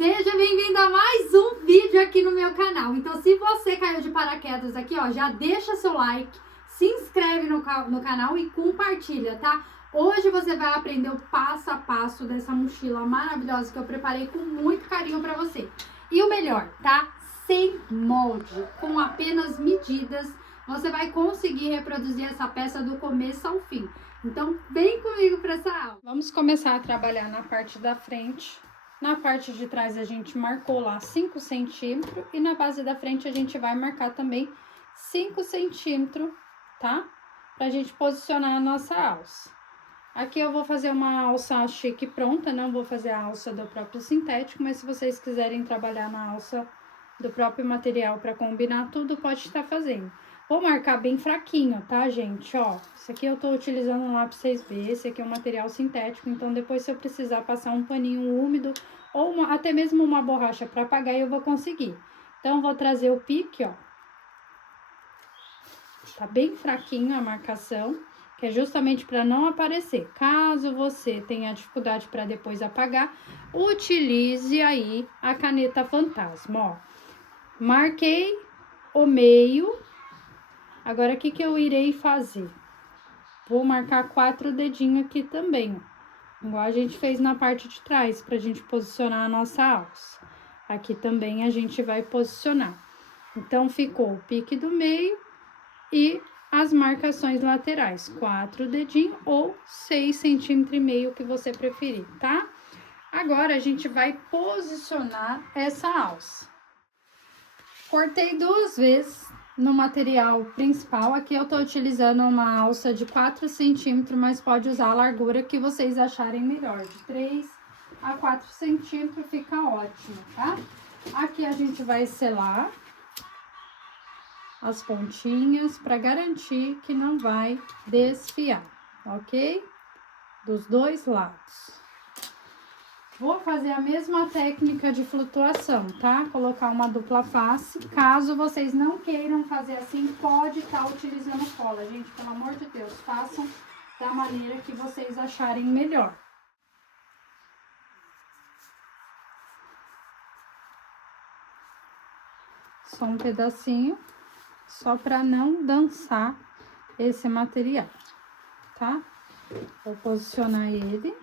Seja bem-vindo a mais um vídeo aqui no meu canal. Então, se você caiu de paraquedas aqui, ó, já deixa seu like, se inscreve no canal e compartilha, tá? Hoje você vai aprender o passo a passo dessa mochila maravilhosa que eu preparei com muito carinho pra você. E o melhor, tá? Sem molde, com apenas medidas, você vai conseguir reproduzir essa peça do começo ao fim. Então, vem comigo pra essa aula. Vamos começar a trabalhar na parte da frente. Na parte de trás a gente marcou lá 5 centímetros e na base da frente a gente vai marcar também 5 centímetros, tá? Pra gente posicionar a nossa alça. Aqui eu vou fazer uma alça chique pronta, não vou fazer a alça do próprio sintético, mas se vocês quiserem trabalhar na alça do próprio material para combinar tudo, pode estar fazendo. Vou marcar bem fraquinho, tá, gente? Ó, isso aqui eu tô utilizando um lápis 6B, esse aqui é um material sintético, então depois se eu precisar passar um paninho úmido ou até mesmo uma borracha para apagar, eu vou conseguir. Então, vou trazer o pique, ó. Tá bem fraquinho a marcação, que é justamente para não aparecer. Caso você tenha dificuldade para depois apagar, utilize aí a caneta fantasma, ó. Marquei o meio. Agora, o que que eu irei fazer? Vou marcar 4 dedinhos aqui também, ó. Igual a gente fez na parte de trás, pra gente posicionar a nossa alça. Aqui também a gente vai posicionar. Então, ficou o pique do meio e as marcações laterais. 4 dedinhos ou 6,5 centímetros, que você preferir, tá? Agora, a gente vai posicionar essa alça. Cortei 2 vezes no material principal. Aqui eu tô utilizando uma alça de 4 centímetros, mas pode usar a largura que vocês acharem melhor. De 3 a 4 centímetros fica ótimo, tá? Aqui a gente vai selar as pontinhas para garantir que não vai desfiar, ok? Dos dois lados. Vou fazer a mesma técnica de flutuação, tá? Colocar uma dupla face. Caso vocês não queiram fazer assim, pode estar utilizando cola. Gente, pelo amor de Deus, façam da maneira que vocês acharem melhor. Só um pedacinho, só para não dançar esse material, tá? Vou posicionar ele.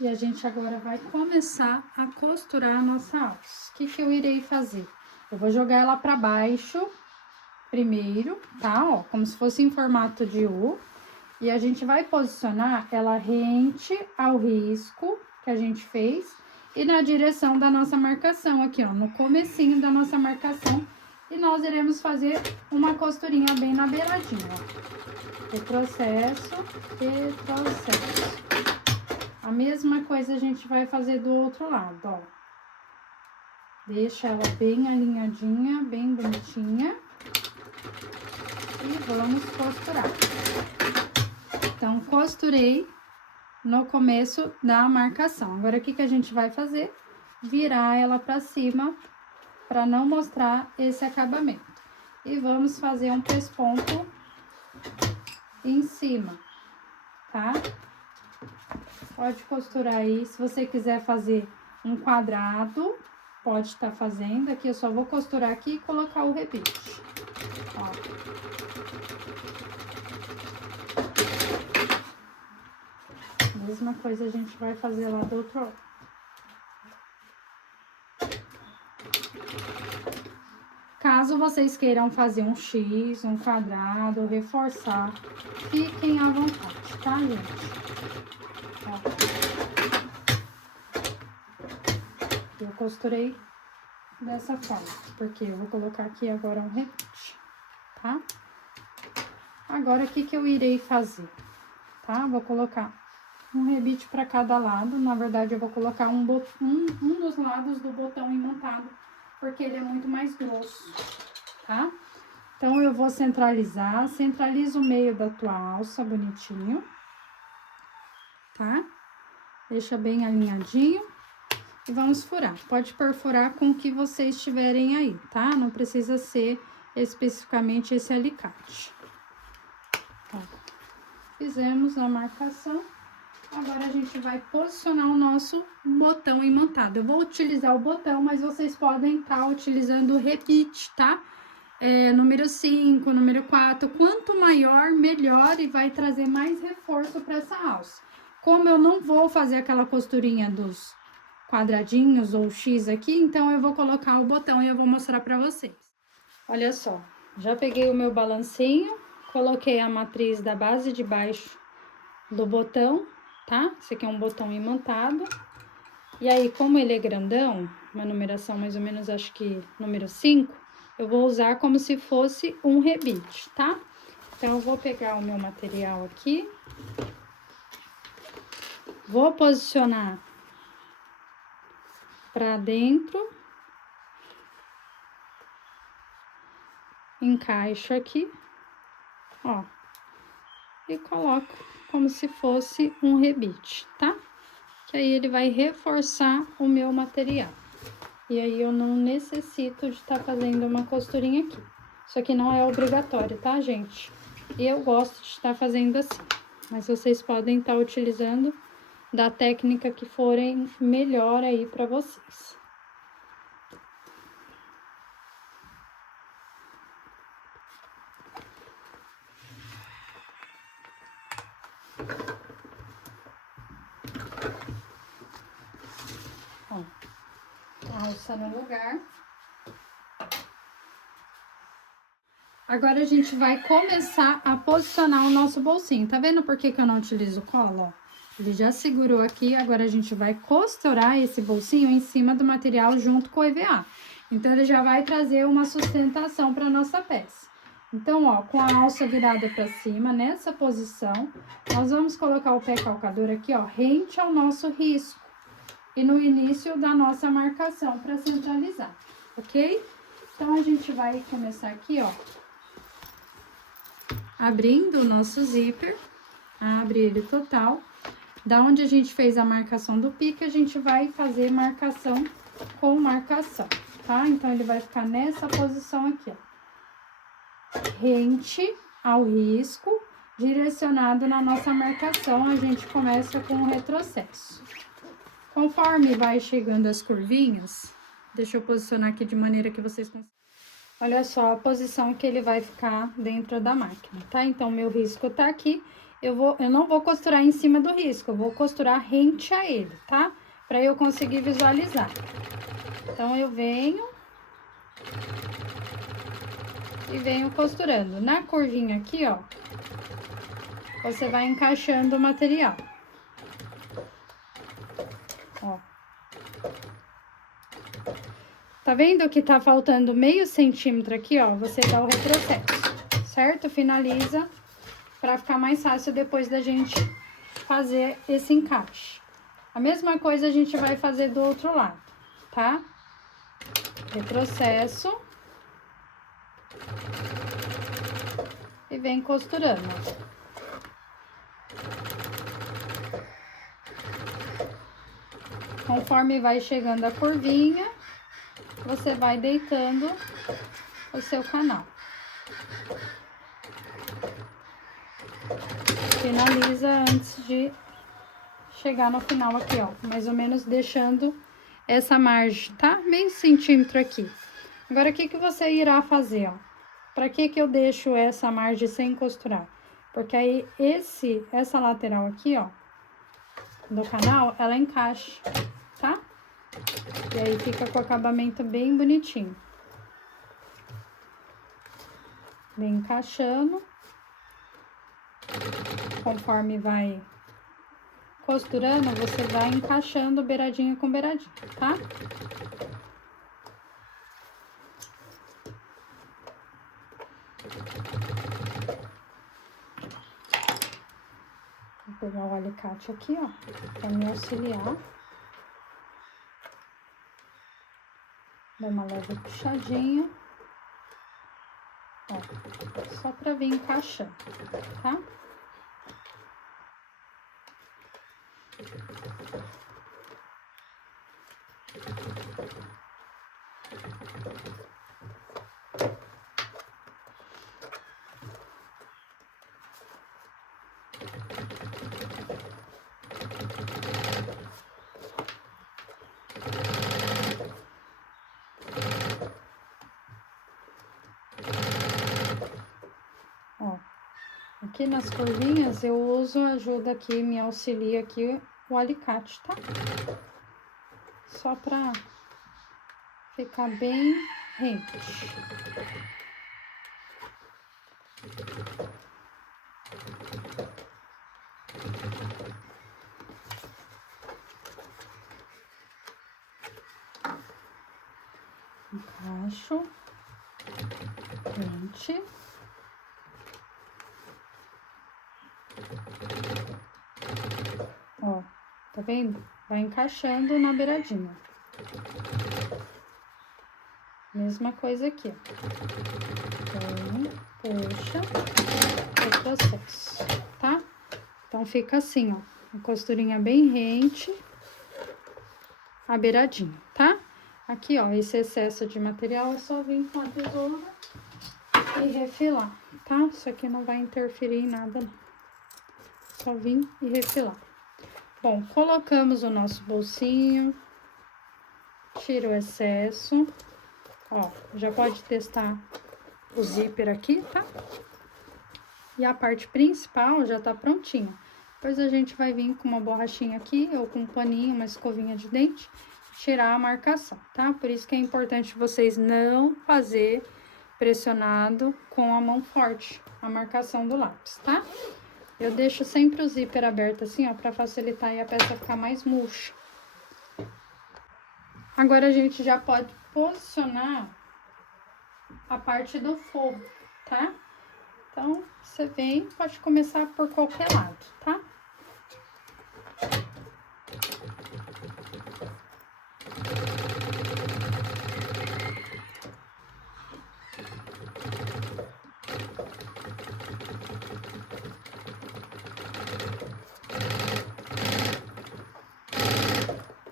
E a gente agora vai começar a costurar a nossa alça. O que que eu irei fazer? Eu vou jogar ela para baixo primeiro, tá? Ó, como se fosse em formato de U. E a gente vai posicionar ela rente ao risco que a gente fez e na direção da nossa marcação aqui, ó, no comecinho da nossa marcação. E nós iremos fazer uma costurinha bem na beiradinha, ó. Retrocesso, retrocesso. A mesma coisa a gente vai fazer do outro lado, ó. Deixa ela bem alinhadinha, bem bonitinha. E vamos costurar. Então, costurei no começo da marcação. Agora, o que que a gente vai fazer? Virar ela pra cima, pra não mostrar esse acabamento. E vamos fazer um pesponto em cima, tá? Pode costurar aí, se você quiser fazer um quadrado, pode estar fazendo. Aqui eu só vou costurar aqui e colocar o rebite, ó. Mesma coisa a gente vai fazer lá do outro lado. Caso vocês queiram fazer um X, um quadrado, reforçar, fiquem à vontade, tá, gente? Eu costurei dessa forma, porque eu vou colocar aqui agora um rebite, tá? Agora, o que que eu irei fazer, tá? Vou colocar um rebite para cada lado. Na verdade, eu vou colocar um dos lados do botão imantado, porque ele é muito mais grosso, tá? Então, eu vou centralizar, centraliza o meio da tua alça bonitinho, tá? Deixa bem alinhadinho e vamos furar. Pode perfurar com o que vocês tiverem aí, tá? Não precisa ser especificamente esse alicate. Ó, fizemos a marcação. Agora a gente vai posicionar o nosso botão imantado. Eu vou utilizar o botão, mas vocês podem estar utilizando o rebite, tá? Número 5, número 4, quanto maior, melhor, e vai trazer mais reforço para essa alça. Como eu não vou fazer aquela costurinha dos quadradinhos ou X aqui, então eu vou colocar o botão e eu vou mostrar para vocês. Olha só, já peguei o meu balancinho, coloquei a matriz da base de baixo do botão, tá? Esse aqui é um botão imantado. E aí, como ele é grandão, uma numeração mais ou menos, acho que número 5, eu vou usar como se fosse um rebite, tá? Então, eu vou pegar o meu material aqui, vou posicionar pra dentro, encaixo aqui, ó, e coloco como se fosse um rebite, tá? Que aí ele vai reforçar o meu material. E aí eu não necessito de estar fazendo uma costurinha aqui. Isso aqui não é obrigatório, tá, gente? E eu gosto de estar fazendo assim. Mas vocês podem estar utilizando da técnica que forem melhor aí pra vocês. Ó, alça no lugar. Agora a gente vai começar a posicionar o nosso bolsinho. Tá vendo por que eu não utilizo cola? Ele já segurou aqui, agora a gente vai costurar esse bolsinho em cima do material junto com o EVA. Então, ele já vai trazer uma sustentação para nossa peça. Então, ó, com a alça virada para cima, nessa posição, nós vamos colocar o pé calcador aqui, ó, rente ao nosso risco. E no início da nossa marcação, para centralizar, ok? Então, a gente vai começar aqui, ó, abrindo o nosso zíper, abre ele total. Da onde a gente fez a marcação do pique, a gente vai fazer marcação com marcação, tá? Então, ele vai ficar nessa posição aqui, ó. Rente ao risco, direcionado na nossa marcação, a gente começa com o retrocesso. Conforme vai chegando as curvinhas, deixa eu posicionar aqui de maneira que vocês consigam. Olha só a posição que ele vai ficar dentro da máquina, tá? Então, meu risco tá aqui. Eu não vou costurar em cima do risco, eu vou costurar rente a ele, tá? Pra eu conseguir visualizar. Então, eu venho e venho costurando. Na curvinha aqui, ó, você vai encaixando o material. Ó. Tá vendo que tá faltando meio centímetro aqui, ó? Você dá o retrocesso, certo? Finaliza pra ficar mais fácil depois da gente fazer esse encaixe. A mesma coisa a gente vai fazer do outro lado, tá? Retrocesso. E vem costurando. Conforme vai chegando a curvinha, você vai deitando o seu canal. Finaliza antes de chegar no final aqui, ó. Mais ou menos deixando essa margem, tá? Meio centímetro aqui. Agora, o que que você irá fazer, ó? Pra que que eu deixo essa margem sem costurar? Porque aí, essa lateral aqui, ó, do canal, ela encaixa, tá? E aí, fica com o acabamento bem bonitinho. Vem encaixando. Conforme vai costurando, você vai encaixando beiradinha com beiradinha, tá? Vou pegar o alicate aqui, ó, pra me auxiliar. Dá uma leve puxadinha. Ó, só pra vir encaixando, tá? aqui nas curvinhas, eu uso ajuda aqui, me auxilia aqui o alicate, tá? Só pra ficar bem rente. Encaixo, rente. Ó, tá vendo? Vai encaixando na beiradinha. Mesma coisa aqui, ó. Puxa, o processo, tá? Então, fica assim, ó, a costurinha bem rente, a beiradinha, tá? Aqui, ó, esse excesso de material é só vir com a tesoura e refilar, tá? Isso aqui não vai interferir em nada, não. Só vir e refilar. Bom, colocamos o nosso bolsinho, tira o excesso, ó, já pode testar o zíper aqui, tá? E a parte principal já tá prontinha. Depois a gente vai vir com uma borrachinha aqui, ou com um paninho, uma escovinha de dente, tirar a marcação, tá? Por isso que é importante vocês não fazer pressionado com a mão forte, a marcação do lápis, tá? Eu deixo sempre o zíper aberto assim, ó, pra facilitar e a peça ficar mais murcha. Agora, a gente já pode posicionar a parte do forro, tá? Então, você vem, pode começar por qualquer lado, tá?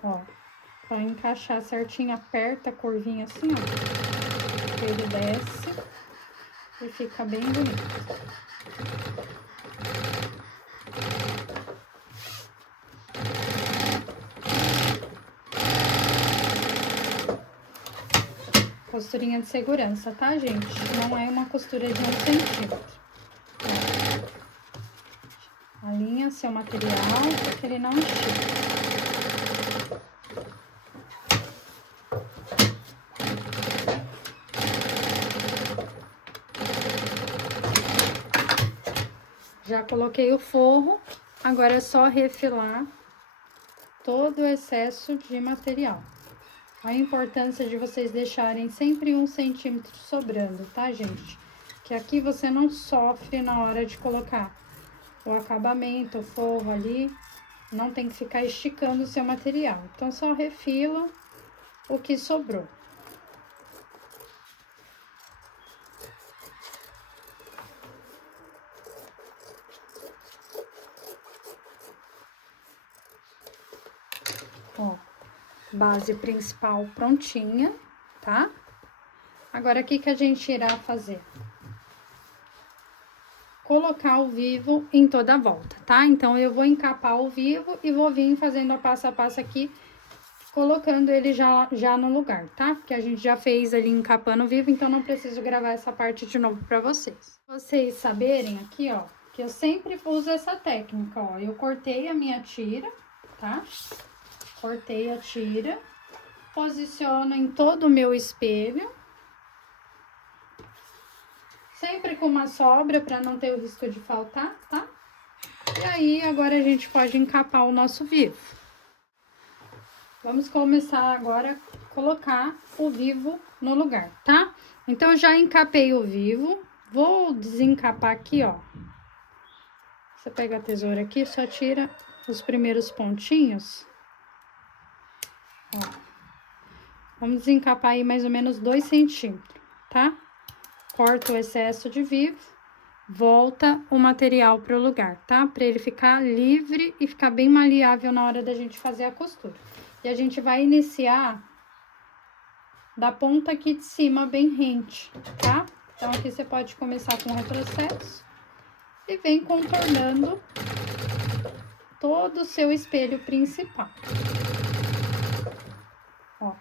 Ó, pra encaixar certinho, aperta a curvinha assim, ó. Ele desce e fica bem bonito. Costurinha de segurança, tá, gente? Não é uma costura de 1 centímetro. Ó. Alinha seu material para que ele não estique. Já coloquei o forro, agora é só refilar todo o excesso de material. A importância de vocês deixarem sempre 1 centímetro sobrando, tá, gente? Que aqui você não sofre na hora de colocar o acabamento, o forro ali, não tem que ficar esticando o seu material. Então, só refila o que sobrou. Ó, base principal prontinha, tá? Agora, o que que a gente irá fazer? Colocar o vivo em toda a volta, tá? Então, eu vou encapar o vivo e vou vir fazendo a passo a passo aqui, colocando ele já no lugar, tá? Porque a gente já fez ali encapando o vivo, então não preciso gravar essa parte de novo pra vocês. Vocês saberem aqui, ó, que eu sempre uso essa técnica, ó. Eu cortei a minha tira, tá? Cortei a tira, posiciono em todo o meu espelho. Sempre com uma sobra para não ter o risco de faltar, tá? E aí, agora a gente pode encapar o nosso vivo. Vamos começar agora a colocar o vivo no lugar, tá? Então, eu já encapei o vivo. Vou desencapar aqui, ó. Você pega a tesoura aqui, só tira os primeiros pontinhos. Ó. Vamos desencapar aí mais ou menos 2 centímetros, tá? Corta o excesso de vivo, volta o material para o lugar, tá? Para ele ficar livre e ficar bem maleável na hora da gente fazer a costura. E a gente vai iniciar da ponta aqui de cima bem rente, tá? Então, aqui você pode começar com o retrocesso e vem contornando todo o seu espelho principal. Ó.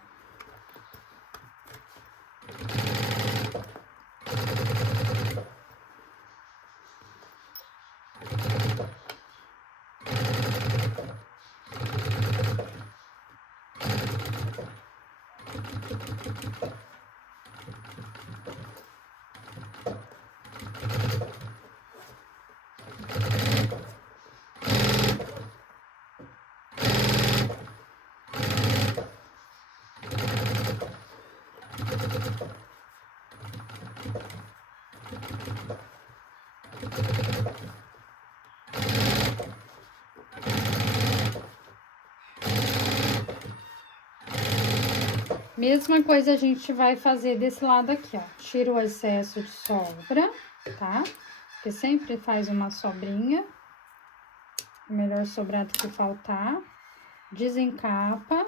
Mesma coisa a gente vai fazer desse lado aqui, ó. Tira o excesso de sobra, tá? Porque sempre faz uma sobrinha. Melhor sobrar do que faltar. Desencapa.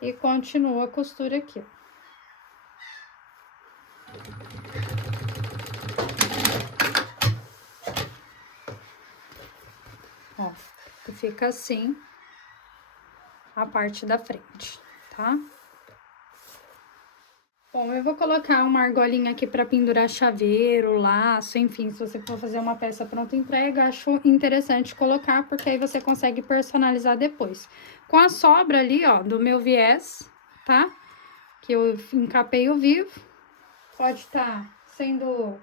E continua a costura aqui, ó. Ó, fica assim a parte da frente, tá? Bom, eu vou colocar uma argolinha aqui para pendurar chaveiro, laço, enfim, se você for fazer uma peça pronta entrega, acho interessante colocar, porque aí você consegue personalizar depois. Com a sobra ali, ó, do meu viés, tá? Que eu encapei o vivo, pode estar sendo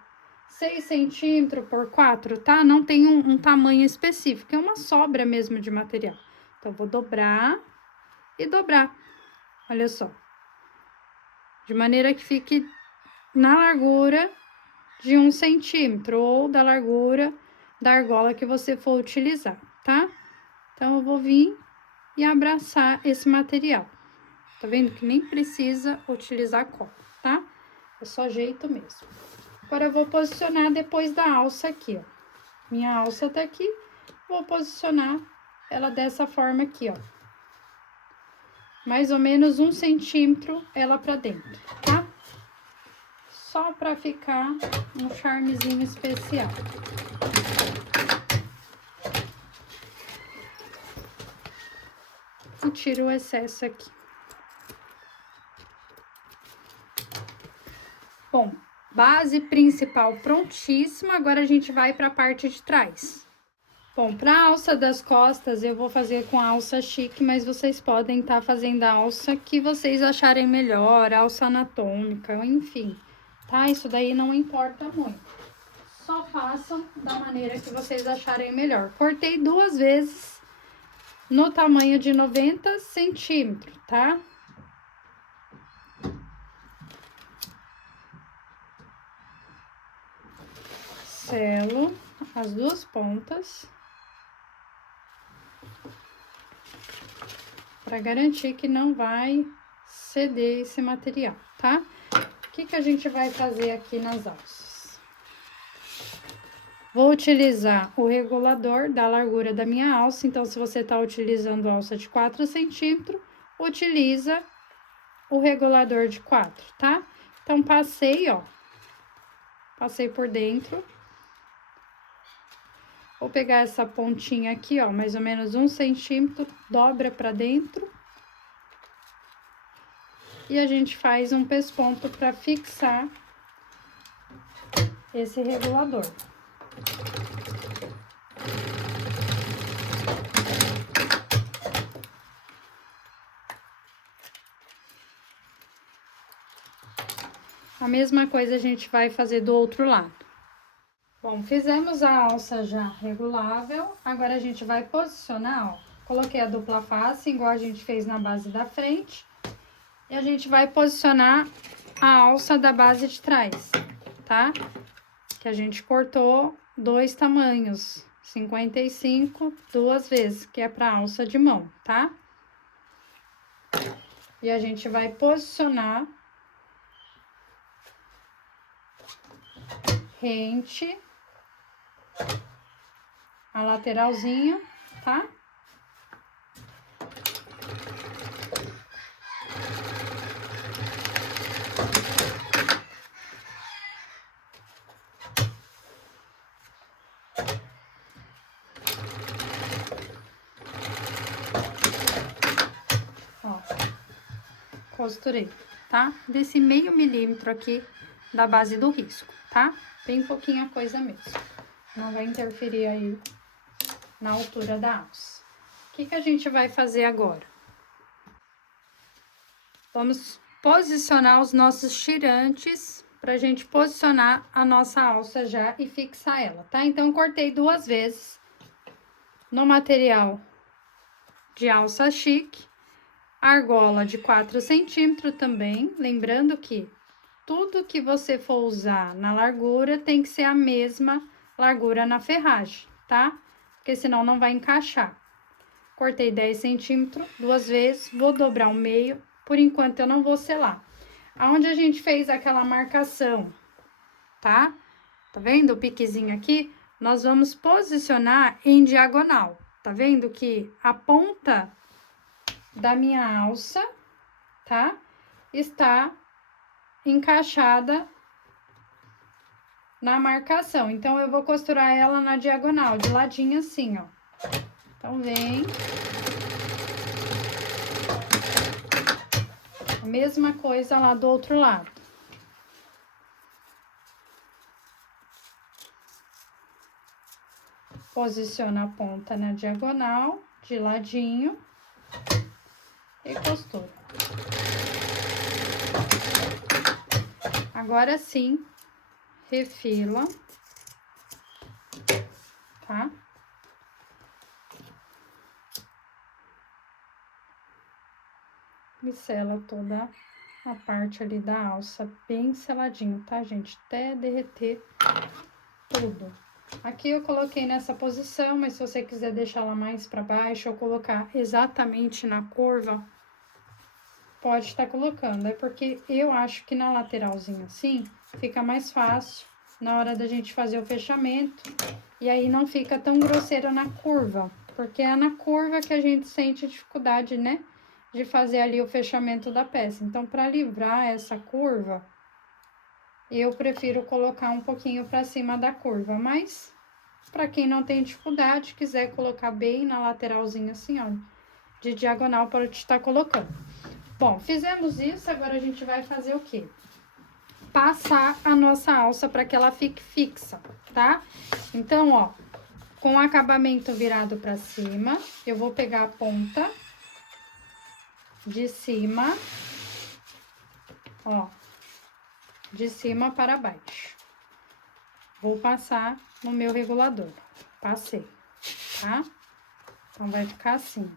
6 centímetros por 4, tá? Não tem um tamanho específico, é uma sobra mesmo de material. Então, eu vou dobrar e dobrar, olha só. De maneira que fique na largura de 1 centímetro ou da largura da argola que você for utilizar, tá? Então, eu vou vir e abraçar esse material. Tá vendo que nem precisa utilizar cola, tá? É só jeito mesmo. Agora, eu vou posicionar depois da alça aqui, ó. Minha alça tá aqui, vou posicionar ela dessa forma aqui, ó. Mais ou menos 1 centímetro ela pra dentro, tá? Só pra ficar um charmezinho especial. E tiro o excesso aqui. Bom, base principal prontíssima, agora a gente vai pra parte de trás. Bom, pra alça das costas eu vou fazer com a alça chique, mas vocês podem estar fazendo a alça que vocês acharem melhor, alça anatômica, enfim, tá? Isso daí não importa muito. Só façam da maneira que vocês acharem melhor. Cortei 2 vezes no tamanho de 90 centímetros, tá? Selo as 2 pontas. Para garantir que não vai ceder esse material, tá? O que que a gente vai fazer aqui nas alças? Vou utilizar o regulador da largura da minha alça, então, se você tá utilizando alça de 4 centímetros, utiliza o regulador de 4, tá? Então, passei, ó, passei por dentro. Vou pegar essa pontinha aqui, ó, mais ou menos 1 centímetro, dobra pra dentro. E a gente faz um pesponto pra fixar esse regulador. A mesma coisa a gente vai fazer do outro lado. Bom, fizemos a alça já regulável, agora a gente vai posicionar, ó. Coloquei a dupla face, igual a gente fez na base da frente. E a gente vai posicionar a alça da base de trás, tá? Que a gente cortou 2 tamanhos, 55, 2 vezes, que é pra alça de mão, tá? E a gente vai posicionar rente a lateralzinha, tá? Ó, costurei, tá? Desse meio milímetro aqui da base do risco, tá? Bem pouquinha coisa mesmo. Não vai interferir aí na altura da alça. O que que a gente vai fazer agora? Vamos posicionar os nossos tirantes pra gente posicionar a nossa alça já e fixar ela, tá? Então, cortei 2 vezes no material de alça chique, argola de 4 centímetros também, lembrando que tudo que você for usar na largura tem que ser a mesma largura na ferragem, tá? porque senão não vai encaixar. Cortei 10 centímetros, 2 vezes, vou dobrar o meio, por enquanto eu não vou selar. Aonde a gente fez aquela marcação, tá? Tá vendo o piquezinho aqui? Nós vamos posicionar em diagonal. Tá vendo que a ponta da minha alça, tá? Está encaixada na marcação. Então, eu vou costurar ela na diagonal, de ladinho assim, ó. Então, vem. A mesma coisa lá do outro lado. Posiciona a ponta na diagonal, de ladinho, e costura. Agora sim, refila, tá? E sela toda a parte ali da alça, bem seladinho, tá, gente? Até derreter tudo. Aqui eu coloquei nessa posição, mas se você quiser deixar ela mais para baixo ou colocar exatamente na curva, pode estar colocando. É porque eu acho que na lateralzinha assim, fica mais fácil na hora da gente fazer o fechamento. E aí não fica tão grosseira na curva, porque é na curva que a gente sente dificuldade, né? De fazer ali o fechamento da peça. Então, para livrar essa curva, eu prefiro colocar um pouquinho para cima da curva, mas para quem não tem dificuldade, quiser colocar bem na lateralzinha assim, ó, de diagonal, pode estar colocando. Bom, fizemos isso, agora a gente vai fazer o quê? Passar a nossa alça para que ela fique fixa, tá? Então, ó, com o acabamento virado para cima, eu vou pegar a ponta de cima, ó, de cima para baixo. Vou passar no meu regulador. Passei, tá? Então, vai ficar assim.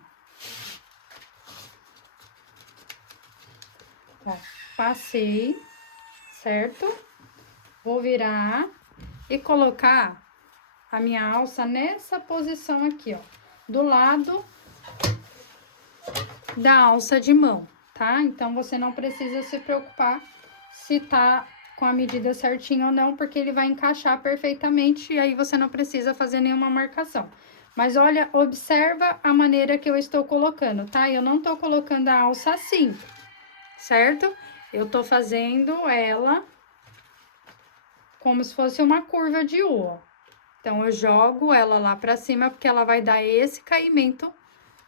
Ó, passei, certo? Vou virar e colocar a minha alça nessa posição aqui, ó, do lado da alça de mão, tá? Então, você não precisa se preocupar se tá com a medida certinha ou não, porque ele vai encaixar perfeitamente e aí você não precisa fazer nenhuma marcação. Mas, olha, observa a maneira que eu estou colocando, tá? Eu não tô colocando a alça assim, certo? Eu tô fazendo ela como se fosse uma curva de U, ó. Então, eu jogo ela lá pra cima, porque ela vai dar esse caimento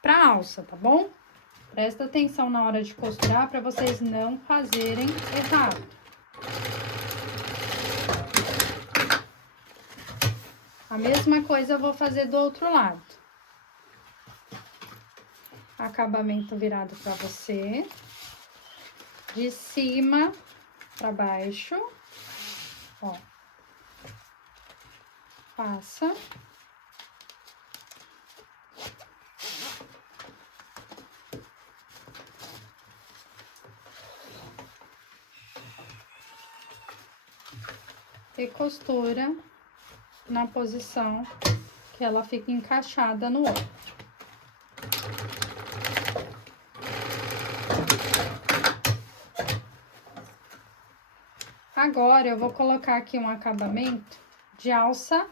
pra alça, tá bom? Presta atenção na hora de costurar para vocês não fazerem errado. A mesma coisa eu vou fazer do outro lado. Acabamento virado para você. De cima para baixo. Ó. Passa. E costura na posição que ela fica encaixada no outro. Agora, eu vou colocar aqui um acabamento de alça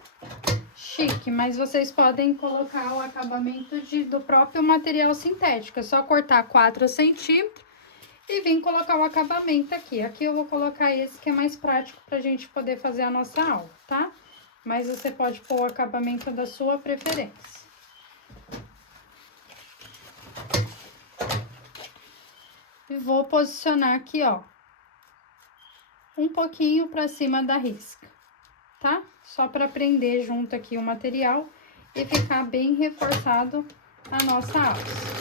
chique, mas vocês podem colocar o acabamento do próprio material sintético. É só cortar 4 centímetros e vim colocar o acabamento aqui. Aqui eu vou colocar esse que é mais prático pra gente poder fazer a nossa aula, tá? Mas você pode pôr o acabamento da sua preferência. E vou posicionar aqui, ó, um pouquinho pra cima da risca, tá? Só pra prender junto aqui o material e ficar bem reforçado a nossa alça.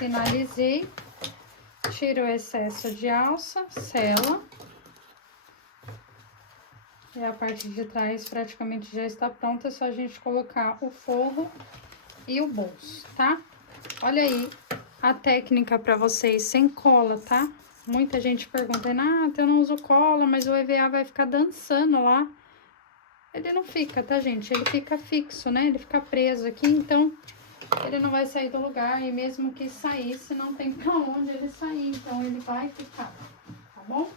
Finalizei. Tiro o excesso de alça, sela. E a parte de trás praticamente já está pronta, é só a gente colocar o forro e o bolso, tá? Olha aí a técnica para vocês sem cola, tá? Muita gente pergunta, eu não uso cola, mas o EVA vai ficar dançando lá. Ele não fica, tá, gente? Ele fica fixo, né? Ele fica preso aqui, então ele não vai sair do lugar. E mesmo que saísse, não tem pra onde ele sair, então ele vai ficar, tá bom?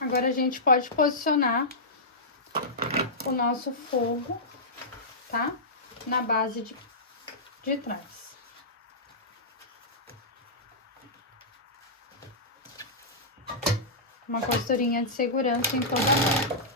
Agora a gente pode posicionar o nosso forro, tá? Na base de trás. Uma costurinha de segurança em toda a volta.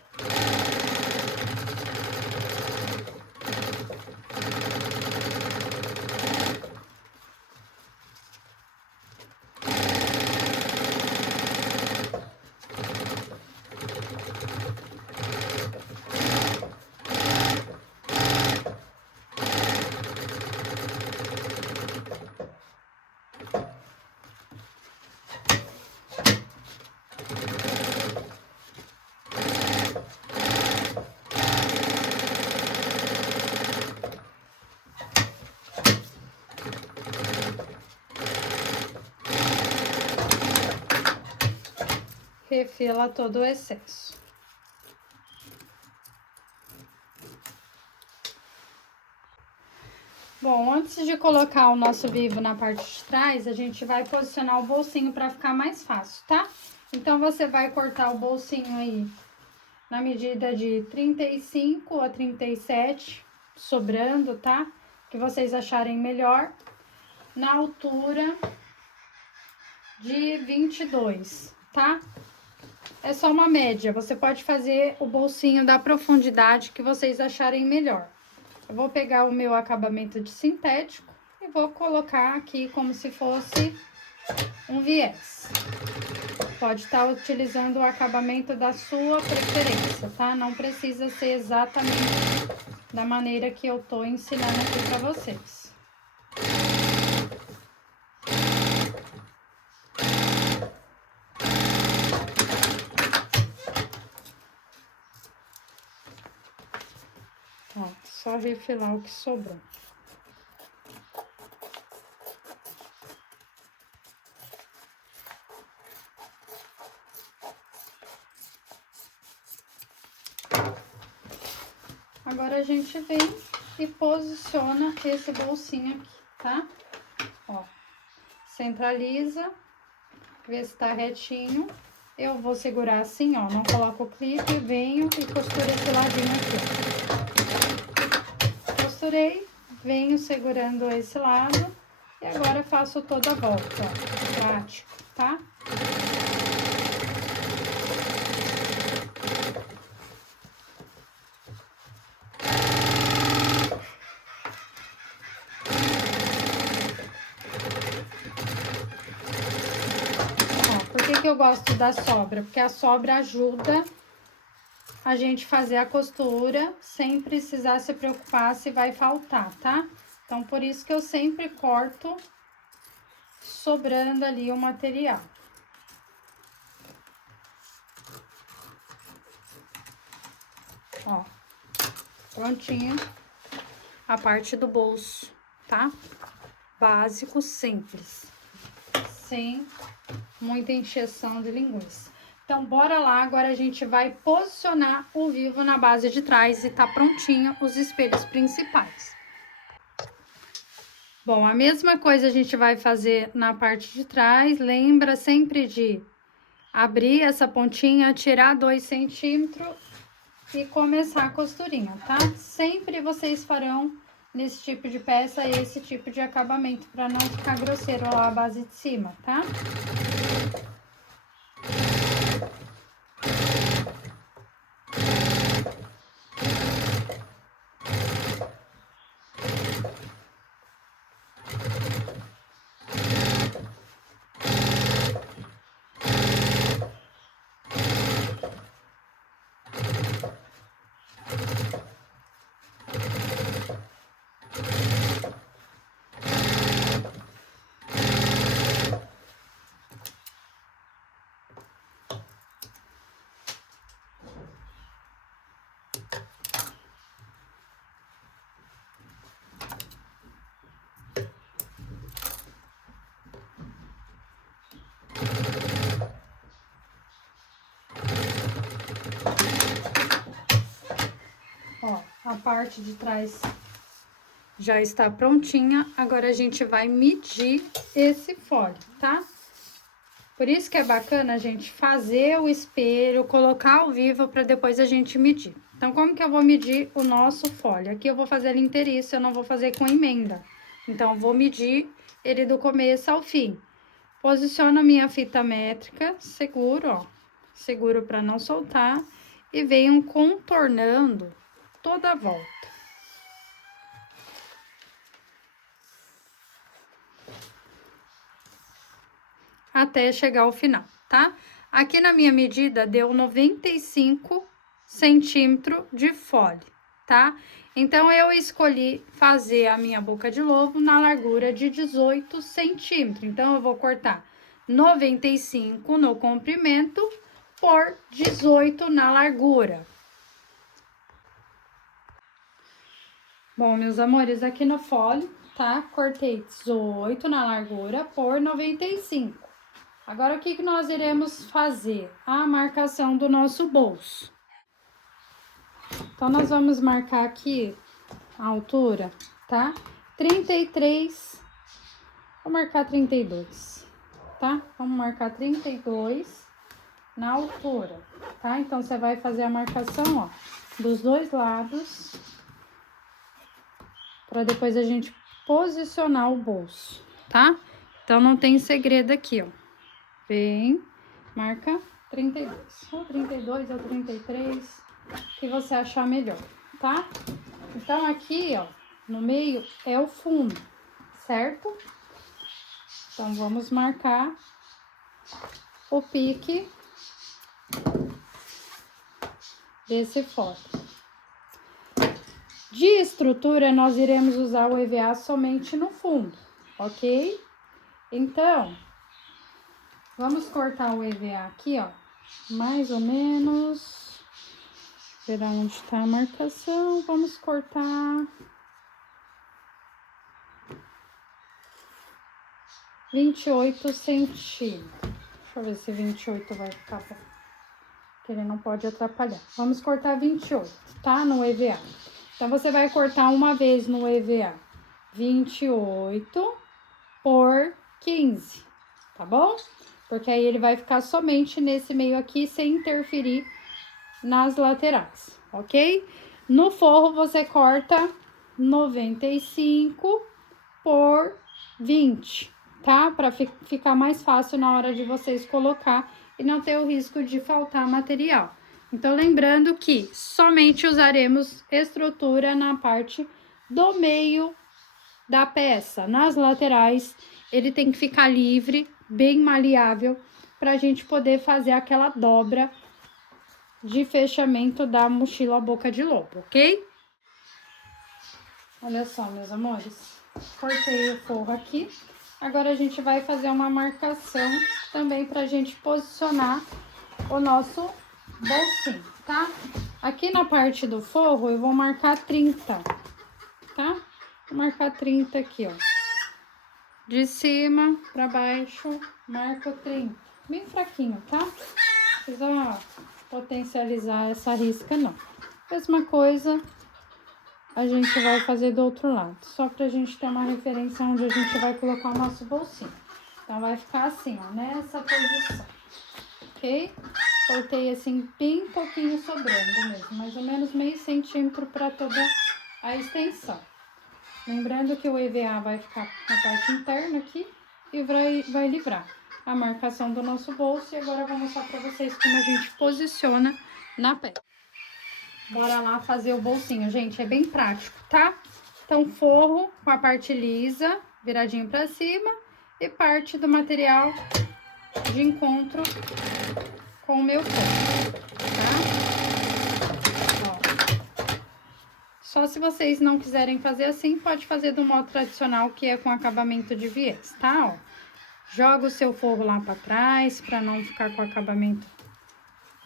Refila todo o excesso. Bom, antes de colocar o nosso vivo na parte de trás, a gente vai posicionar o bolsinho para ficar mais fácil, tá? Então, você vai cortar o bolsinho aí na medida de 35 a 37, sobrando, tá? Que vocês acharem melhor. Na altura de 22, tá? É só uma média, você pode fazer o bolsinho da profundidade que vocês acharem melhor. Eu vou pegar o meu acabamento de sintético e vou colocar aqui como se fosse um viés. Pode estar utilizando o acabamento da sua preferência, tá? Não precisa ser exatamente da maneira que eu tô ensinando aqui pra vocês. Ó, só refilar o que sobrou. Agora a gente vem e posiciona esse bolsinho aqui, tá? Ó, centraliza, vê se tá retinho. Eu vou segurar assim, ó, não coloco o clipe, venho e costuro esse ladinho aqui, ó. Costurei, venho segurando esse lado e agora faço toda a volta, ó, prático, tá? Por que eu gosto da sobra? Porque a sobra ajuda a gente fazer a costura sem precisar se preocupar se vai faltar, tá? Então, por isso que eu sempre corto sobrando ali o material. Ó, prontinho a parte do bolso, tá? Básico, simples, sem muita encheção de linguiça. Então, bora lá, agora a gente vai posicionar o vivo na base de trás e tá prontinho os espelhos principais. Bom, a mesma coisa a gente vai fazer na parte de trás, lembra sempre de abrir essa pontinha, tirar 2 centímetros e começar a costurinha, tá? Sempre vocês farão nesse tipo de peça esse tipo de acabamento, para não ficar grosseiro lá a base de cima, tá? a parte de trás já está prontinha. Agora a gente vai medir esse fole, tá? Por isso que é bacana a gente fazer o espelho, colocar ao vivo para depois a gente medir. Então, como que eu vou medir o nosso fole? Aqui eu vou fazer ele inteiriço, eu não vou fazer com emenda. Então, eu vou medir ele do começo ao fim. Posiciono a minha fita métrica, seguro, ó. Seguro para não soltar. E venho contornando toda a volta. Até chegar ao final, tá? Aqui na minha medida deu 95 centímetros de fole, tá? Então, eu escolhi fazer a minha boca de lobo na largura de 18 centímetros. Então, eu vou cortar 95 no comprimento por 18 na largura. Bom, meus amores, aqui no fole, tá? Cortei 18 na largura por 95. Agora, o que que nós iremos fazer? A marcação do nosso bolso. Então, nós vamos marcar aqui a altura, tá? 33, vou marcar 32, tá? Vamos marcar 32 na altura, tá? Então, você vai fazer a marcação, ó, dos dois lados, para depois a gente posicionar o bolso, tá? Então, não tem segredo aqui, ó. Vem, marca 32, ou 32 ou 33, que você achar melhor, tá? Então, aqui, ó, no meio é o fundo, certo? Então, vamos marcar o pique desse fole. De estrutura, nós iremos usar o EVA somente no fundo, ok? Então, vamos cortar o EVA aqui, ó, mais ou menos. Ver onde está a marcação. Vamos cortar 28 centímetros. Deixa eu ver se 28 vai ficar bom. Que ele não pode atrapalhar. Vamos cortar 28, tá? No EVA. Então, você vai cortar uma vez no EVA 28 por 15, tá bom? Porque aí ele vai ficar somente nesse meio aqui, sem interferir nas laterais, ok? No forro, você corta 95 por 20, tá? Para ficar mais fácil na hora de vocês colocar e não ter o risco de faltar material. Então, lembrando que somente usaremos estrutura na parte do meio da peça. Nas laterais, ele tem que ficar livre, bem maleável, para a gente poder fazer aquela dobra de fechamento da mochila boca de lobo, ok? Olha só, meus amores, cortei o forro aqui. Agora, a gente vai fazer uma marcação também pra gente posicionar o nosso bolsinho, tá? Aqui na parte do forro, eu vou marcar 30, tá? Vou marcar 30 aqui, ó. De cima pra baixo, marco 30. Bem fraquinho, tá? Não precisa potencializar essa risca, não. Mesma coisa, a gente vai fazer do outro lado. Só pra gente ter uma referência onde a gente vai colocar o nosso bolsinho. Então, vai ficar assim, ó, nessa posição. Ok? Cortei assim, bem pouquinho sobrando mesmo. Mais ou menos meio centímetro pra toda a extensão. Lembrando que o EVA vai ficar na parte interna aqui e vai livrar a marcação do nosso bolso. E agora eu vou mostrar pra vocês como a gente posiciona na peça. Bora lá fazer o bolsinho, gente, é bem prático, tá? Então, forro com a parte lisa, viradinho pra cima, e parte do material de encontro com o meu forro, tá? Ó. Só se vocês não quiserem fazer assim, pode fazer do modo tradicional, que é com acabamento de viés, tá? Ó. Joga o seu forro lá pra trás, pra não ficar com acabamento,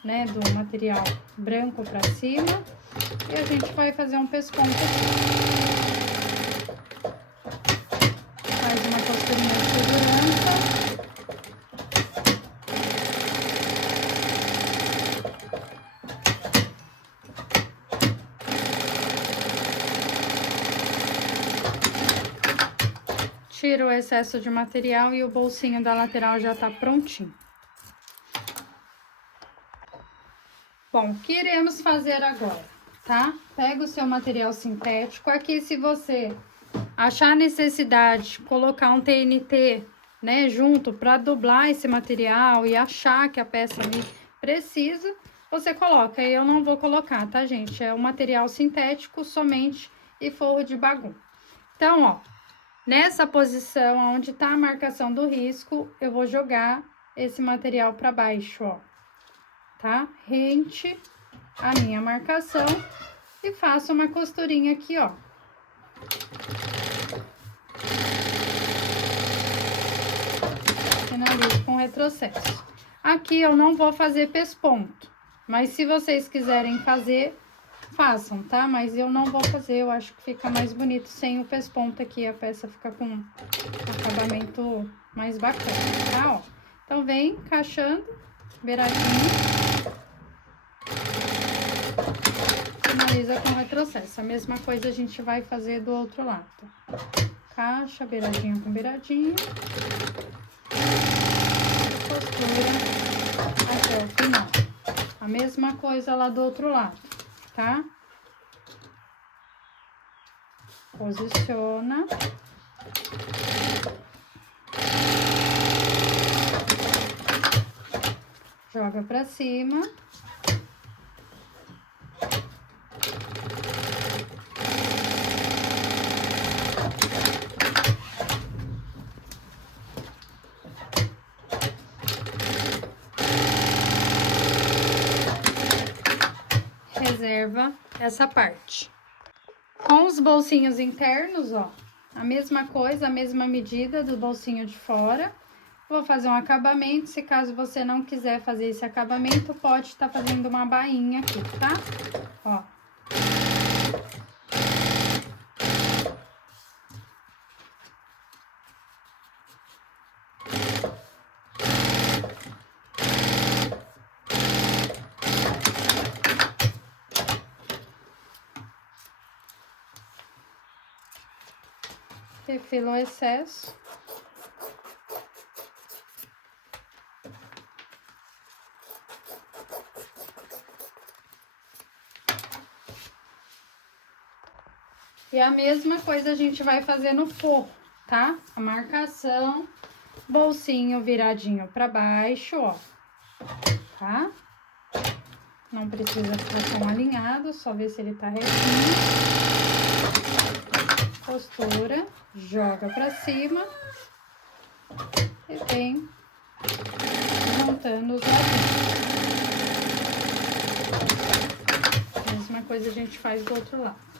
né, do material branco pra cima. E a gente vai fazer um pesponto aqui. Faz uma costurinha de segurança. Tira o excesso de material e o bolsinho da lateral já tá prontinho. Bom, o que iremos fazer agora, tá? Pega o seu material sintético. Aqui, se você achar necessidade de colocar um TNT, né, junto para dublar esse material e achar que a peça ali precisa, você coloca. Eu não vou colocar, tá, gente? É um material sintético somente e forro de bagum. Então, ó, nessa posição onde tá a marcação do risco, eu vou jogar esse material para baixo, ó, tá? Rente a minha marcação e faço uma costurinha aqui, ó. Finalizo com retrocesso. Aqui eu não vou fazer pesponto, mas se vocês quiserem fazer, façam, tá? Mas eu não vou fazer, eu acho que fica mais bonito sem o pesponto aqui, a peça fica com um acabamento mais bacana, tá? Ó. Então, vem encaixando, beiradinho. Finaliza com retrocesso. A mesma coisa a gente vai fazer do outro lado. Caixa, beiradinho com beiradinho. Costura até o final. A mesma coisa lá do outro lado, tá? Posiciona. Joga pra cima. Reserva essa parte. Com os bolsinhos internos, ó, a mesma coisa, a mesma medida do bolsinho de fora. Vou fazer um acabamento, se caso você não quiser fazer esse acabamento, pode estar fazendo uma bainha aqui, tá? Ó. Refila o excesso. E a mesma coisa a gente vai fazer no forro, tá? A marcação, bolsinho viradinho pra baixo, ó, tá? Não precisa ficar tão alinhado, só ver se ele tá retinho. Costura, joga pra cima e vem montando os ladinhos. Mesma coisa a gente faz do outro lado.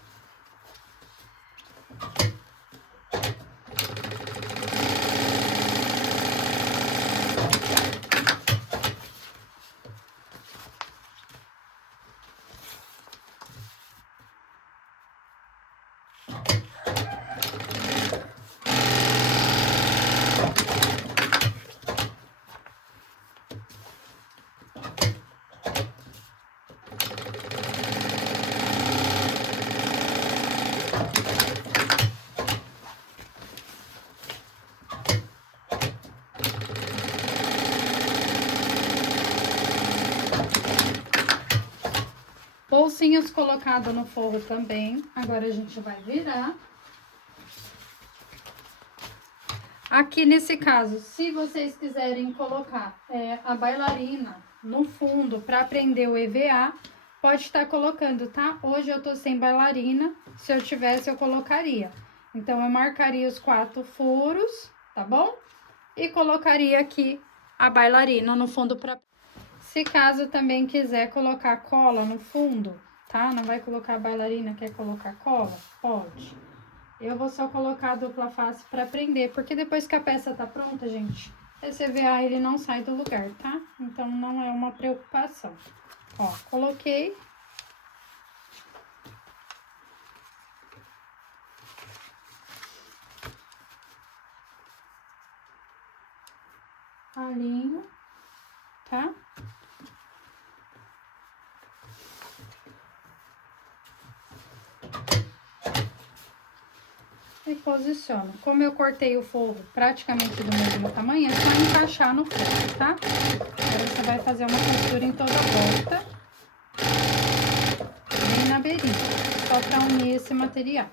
Bolsinhos colocados no forro também. Agora a gente vai virar. Aqui nesse caso, se vocês quiserem colocar a bailarina no fundo para prender o EVA, pode estar colocando, tá? Hoje eu tô sem bailarina, se eu tivesse eu colocaria. Então, eu marcaria os 4 furos, tá bom? E colocaria aqui a bailarina no fundo para... Se caso também quiser colocar cola no fundo, tá? Não vai colocar a bailarina, quer colocar cola? Pode. Eu vou só colocar a dupla face pra prender, porque depois que a peça tá pronta, gente, esse EVA ele não sai do lugar, tá? Então, não é uma preocupação. Ó, coloquei. Alinho, tá? E e posiciono. Como eu cortei o forro praticamente do mesmo tamanho, é só encaixar no forro, tá? Agora você vai fazer uma costura em toda a volta, bem na beirinha, só pra unir esse material.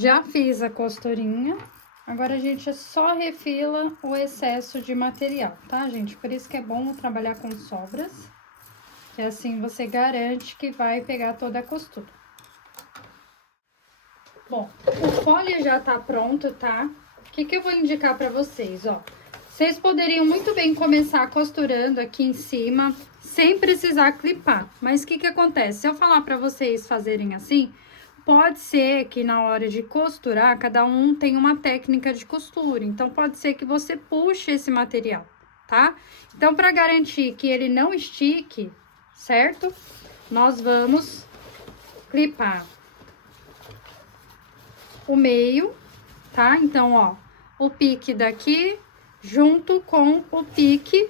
Já fiz a costurinha, agora a gente só refila o excesso de material, tá, gente? Por isso que é bom trabalhar com sobras, que assim você garante que vai pegar toda a costura. Bom, o fole já tá pronto, tá? O que eu vou indicar pra vocês, ó? Vocês poderiam muito bem começar costurando aqui em cima, sem precisar clipar. Mas o que acontece? Se eu falar pra vocês fazerem assim, pode ser que na hora de costurar, cada um tem uma técnica de costura. Então, pode ser que você puxe esse material, tá? Então, pra garantir que ele não estique, certo? Nós vamos clipar o meio, tá? Então, ó, o pique daqui junto com o pique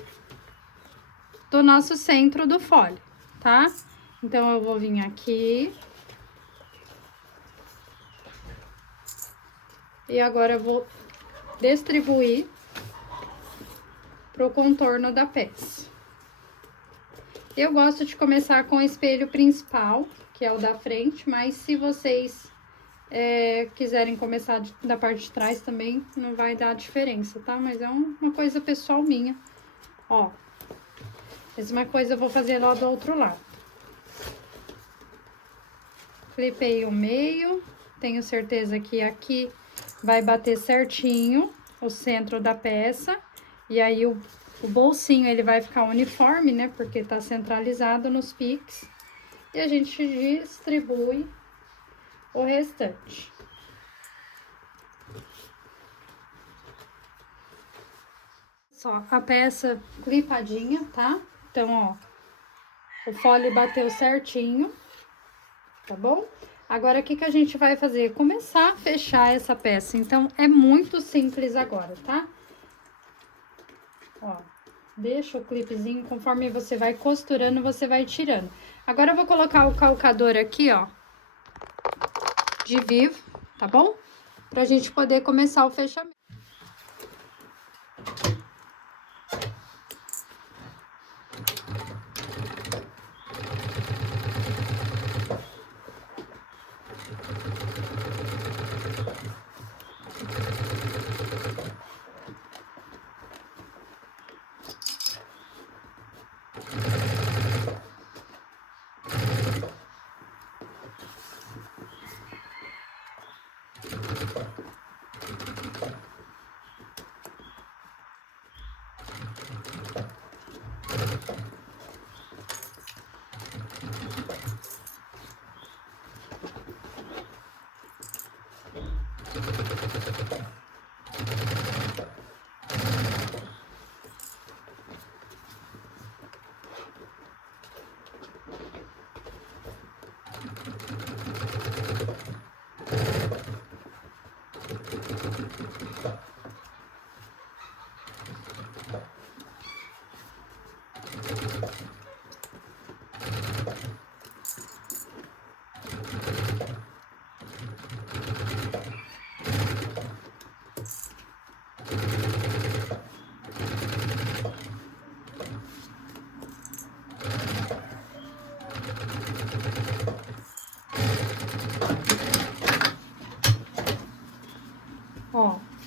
do nosso centro do fole, tá? Então, eu vou vir aqui. E agora eu vou distribuir pro contorno da peça. Eu gosto de começar com o espelho principal, que é o da frente, mas se vocês quiserem começar da parte de trás também, não vai dar diferença, tá? Mas é uma coisa pessoal minha. Ó, mesma coisa eu vou fazer lá do outro lado. Clipei o meio, tenho certeza que aqui vai bater certinho o centro da peça. E aí, o bolsinho, ele vai ficar uniforme, né? Porque tá centralizado nos piques. E a gente distribui o restante. Só a peça clipadinha, tá? Então, ó, o fole bateu certinho, tá bom? Agora, o que a gente vai fazer? Começar a fechar essa peça. Então, é muito simples agora, tá? Ó, deixa o clipezinho, conforme você vai costurando, você vai tirando. Agora, eu vou colocar o calcador aqui, ó, de vivo, tá bom? Pra gente poder começar o fechamento.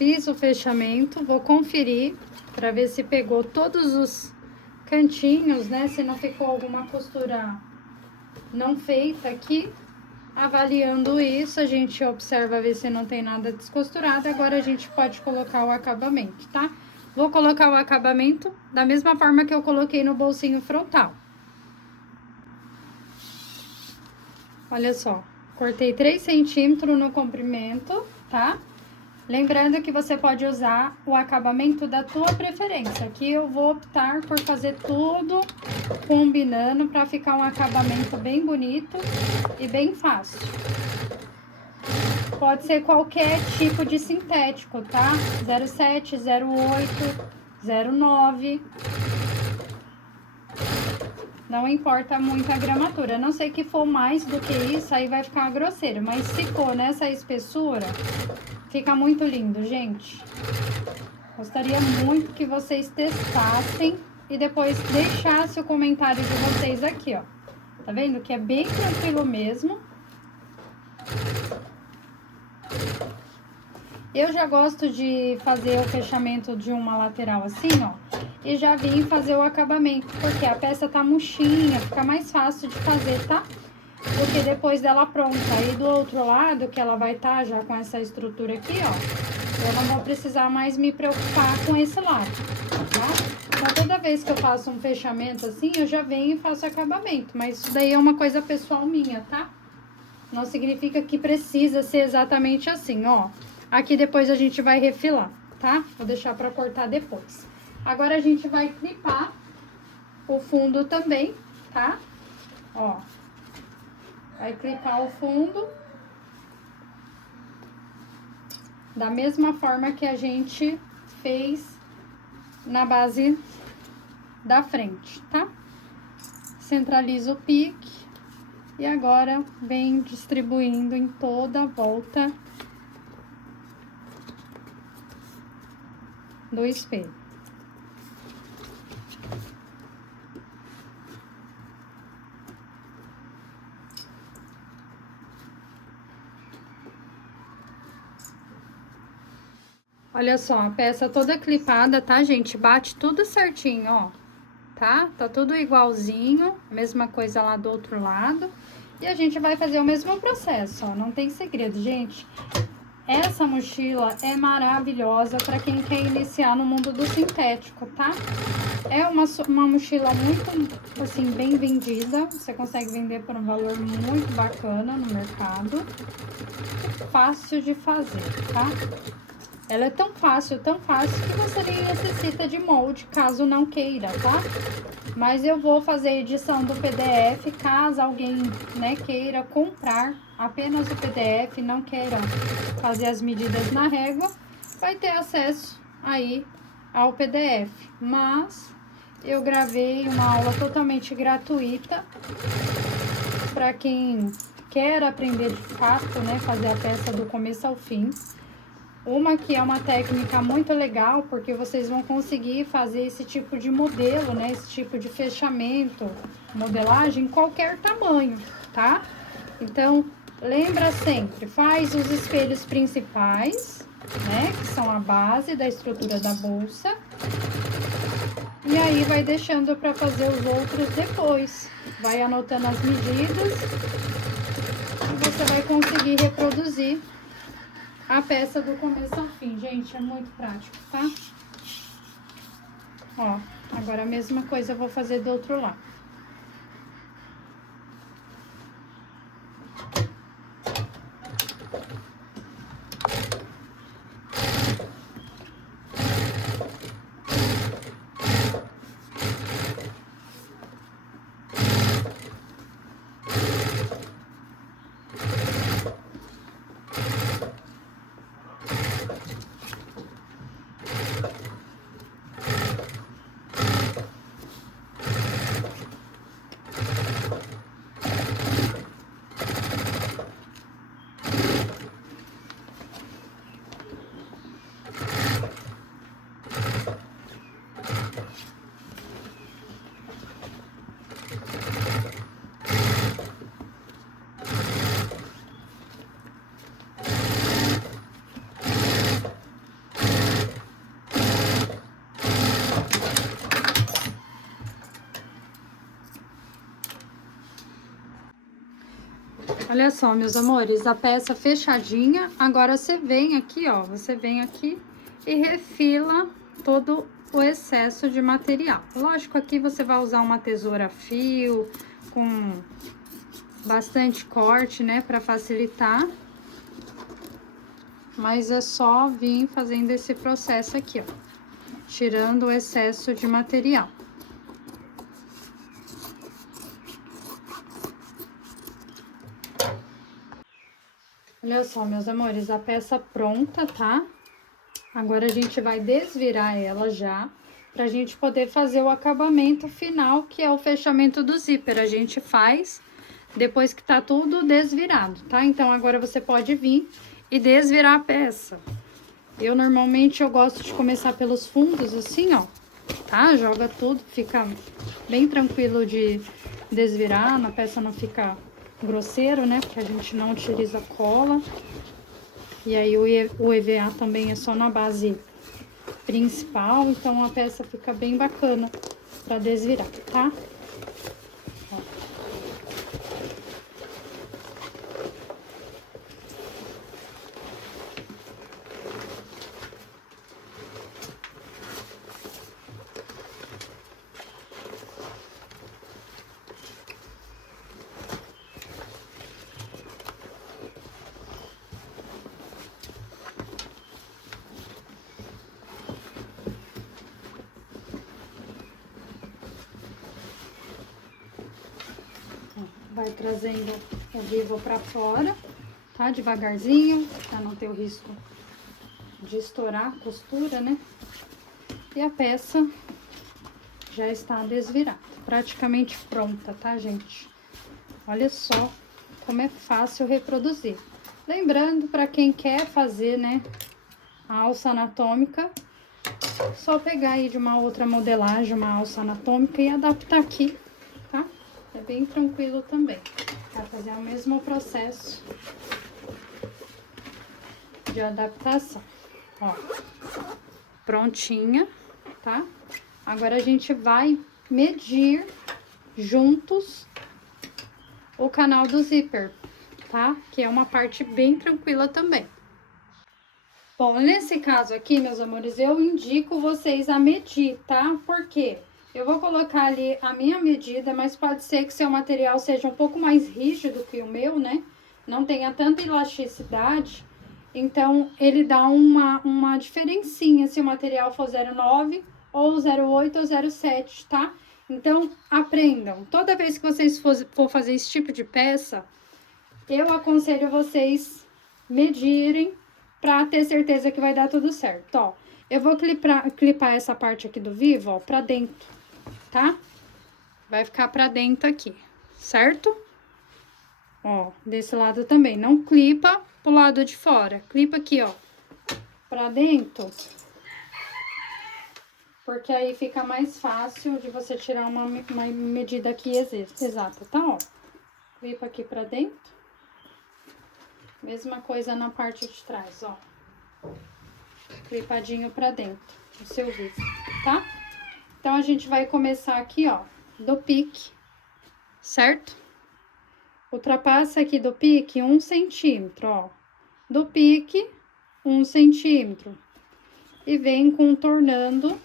Fiz o fechamento, vou conferir para ver se pegou todos os cantinhos, né? Se não ficou alguma costura não feita aqui. Avaliando isso, a gente observa ver se não tem nada descosturado. Agora a gente pode colocar o acabamento, tá? Vou colocar o acabamento da mesma forma que eu coloquei no bolsinho frontal. Olha só, cortei 3 centímetros no comprimento, tá? Lembrando que você pode usar o acabamento da tua preferência. Aqui eu vou optar por fazer tudo combinando para ficar um acabamento bem bonito e bem fácil. Pode ser qualquer tipo de sintético, tá? 07, 08, 09. Não importa muito a gramatura. A não ser que for mais do que isso, aí vai ficar grosseiro. Mas se for nessa espessura, fica muito lindo, gente. Gostaria muito que vocês testassem e depois deixassem o comentário de vocês aqui, ó. Tá vendo que é bem tranquilo mesmo. Eu já gosto de fazer o fechamento de uma lateral assim, ó. E já vim fazer o acabamento, porque a peça tá murchinha, fica mais fácil de fazer, tá? Do que depois dela pronta. Aí do outro lado, que ela vai estar já com essa estrutura aqui, ó, eu não vou precisar mais me preocupar com esse lado, tá? Então, toda vez que eu faço um fechamento assim, eu já venho e faço acabamento. Mas isso daí é uma coisa pessoal minha, tá? Não significa que precisa ser exatamente assim, ó. Aqui depois a gente vai refilar, tá? Vou deixar pra cortar depois. Agora a gente vai clipar o fundo também, tá? Ó. Vai clipar o fundo da mesma forma que a gente fez na base da frente, tá? Centraliza o pique e agora vem distribuindo em toda a volta do espelho. Olha só, a peça toda clipada, tá, gente? Bate tudo certinho, ó, tá? Tá tudo igualzinho, mesma coisa lá do outro lado. E a gente vai fazer o mesmo processo, ó, não tem segredo, gente. Essa mochila é maravilhosa para quem quer iniciar no mundo do sintético, tá? É uma mochila muito, assim, bem vendida. Você consegue vender por um valor muito bacana no mercado. Fácil de fazer, tá? Ela é tão fácil que você nem necessita de molde, caso não queira, tá? Mas eu vou fazer a edição do PDF, caso alguém, né, queira comprar apenas o PDF, não queira fazer as medidas na régua, vai ter acesso aí ao PDF. Mas eu gravei uma aula totalmente gratuita para quem quer aprender de fato, né, fazer a peça do começo ao fim. Uma que é uma técnica muito legal, porque vocês vão conseguir fazer esse tipo de modelo, né? Esse tipo de fechamento, modelagem, em qualquer tamanho, tá? Então, lembra sempre, faz os espelhos principais, né? Que são a base da estrutura da bolsa. E aí, vai deixando para fazer os outros depois. Vai anotando as medidas e você vai conseguir reproduzir a peça do começo ao fim, gente, é muito prático, tá? Ó, agora a mesma coisa eu vou fazer do outro lado. Olha só, meus amores, a peça fechadinha. Agora você vem aqui, ó, você vem aqui e refila todo o excesso de material. Lógico, aqui você vai usar uma tesoura a fio com bastante corte, né, para facilitar. Mas é só vir fazendo esse processo aqui, ó, tirando o excesso de material. Olha só, meus amores, a peça pronta, tá? Agora a gente vai desvirar ela já, pra gente poder fazer o acabamento final, que é o fechamento do zíper. A gente faz depois que tá tudo desvirado, tá? Então agora você pode vir e desvirar a peça. Eu normalmente gosto de começar pelos fundos, assim, ó, tá? Joga tudo, fica bem tranquilo de desvirar, a peça não fica grosseiro, né? Porque a gente não utiliza cola. E aí o EVA também é só na base principal, então a peça fica bem bacana pra desvirar, tá? Ó. Vai trazendo o vivo pra fora, tá? Devagarzinho, pra não ter o risco de estourar a costura, né? E a peça já está desvirada, praticamente pronta, tá, gente? Olha só como é fácil reproduzir. Lembrando, para quem quer fazer, né, a alça anatômica, só pegar aí de uma outra modelagem, uma alça anatômica e adaptar aqui, tá? É bem tranquilo também. Vai fazer o mesmo processo de adaptação. Ó, prontinha, tá? Agora a gente vai medir juntos o canal do zíper, tá? Que é uma parte bem tranquila também. Bom, nesse caso aqui, meus amores, eu indico vocês a medir, tá? Por quê? Eu vou colocar ali a minha medida, mas pode ser que seu material seja um pouco mais rígido que o meu, né? Não tenha tanta elasticidade. Então, ele dá uma diferencinha se o material for 0,9 ou 0,8 ou 0,7, tá? Então, aprendam. Toda vez que vocês for fazer esse tipo de peça, eu aconselho vocês medirem pra ter certeza que vai dar tudo certo, ó. Eu vou clipar essa parte aqui do vivo, ó, pra dentro, tá? Vai ficar pra dentro aqui, certo? Ó, desse lado também. Não clipa pro lado de fora. Clipa aqui, ó, pra dentro. Porque aí fica mais fácil de você tirar uma medida aqui exata, tá, ó? Clipa aqui pra dentro. Mesma coisa na parte de trás, ó. Clipadinho pra dentro do seu vivo, tá? Então, a gente vai começar aqui, ó, do pique, certo? Ultrapassa aqui do pique 1 centímetro, ó. Do pique, 1 centímetro. E vem contornando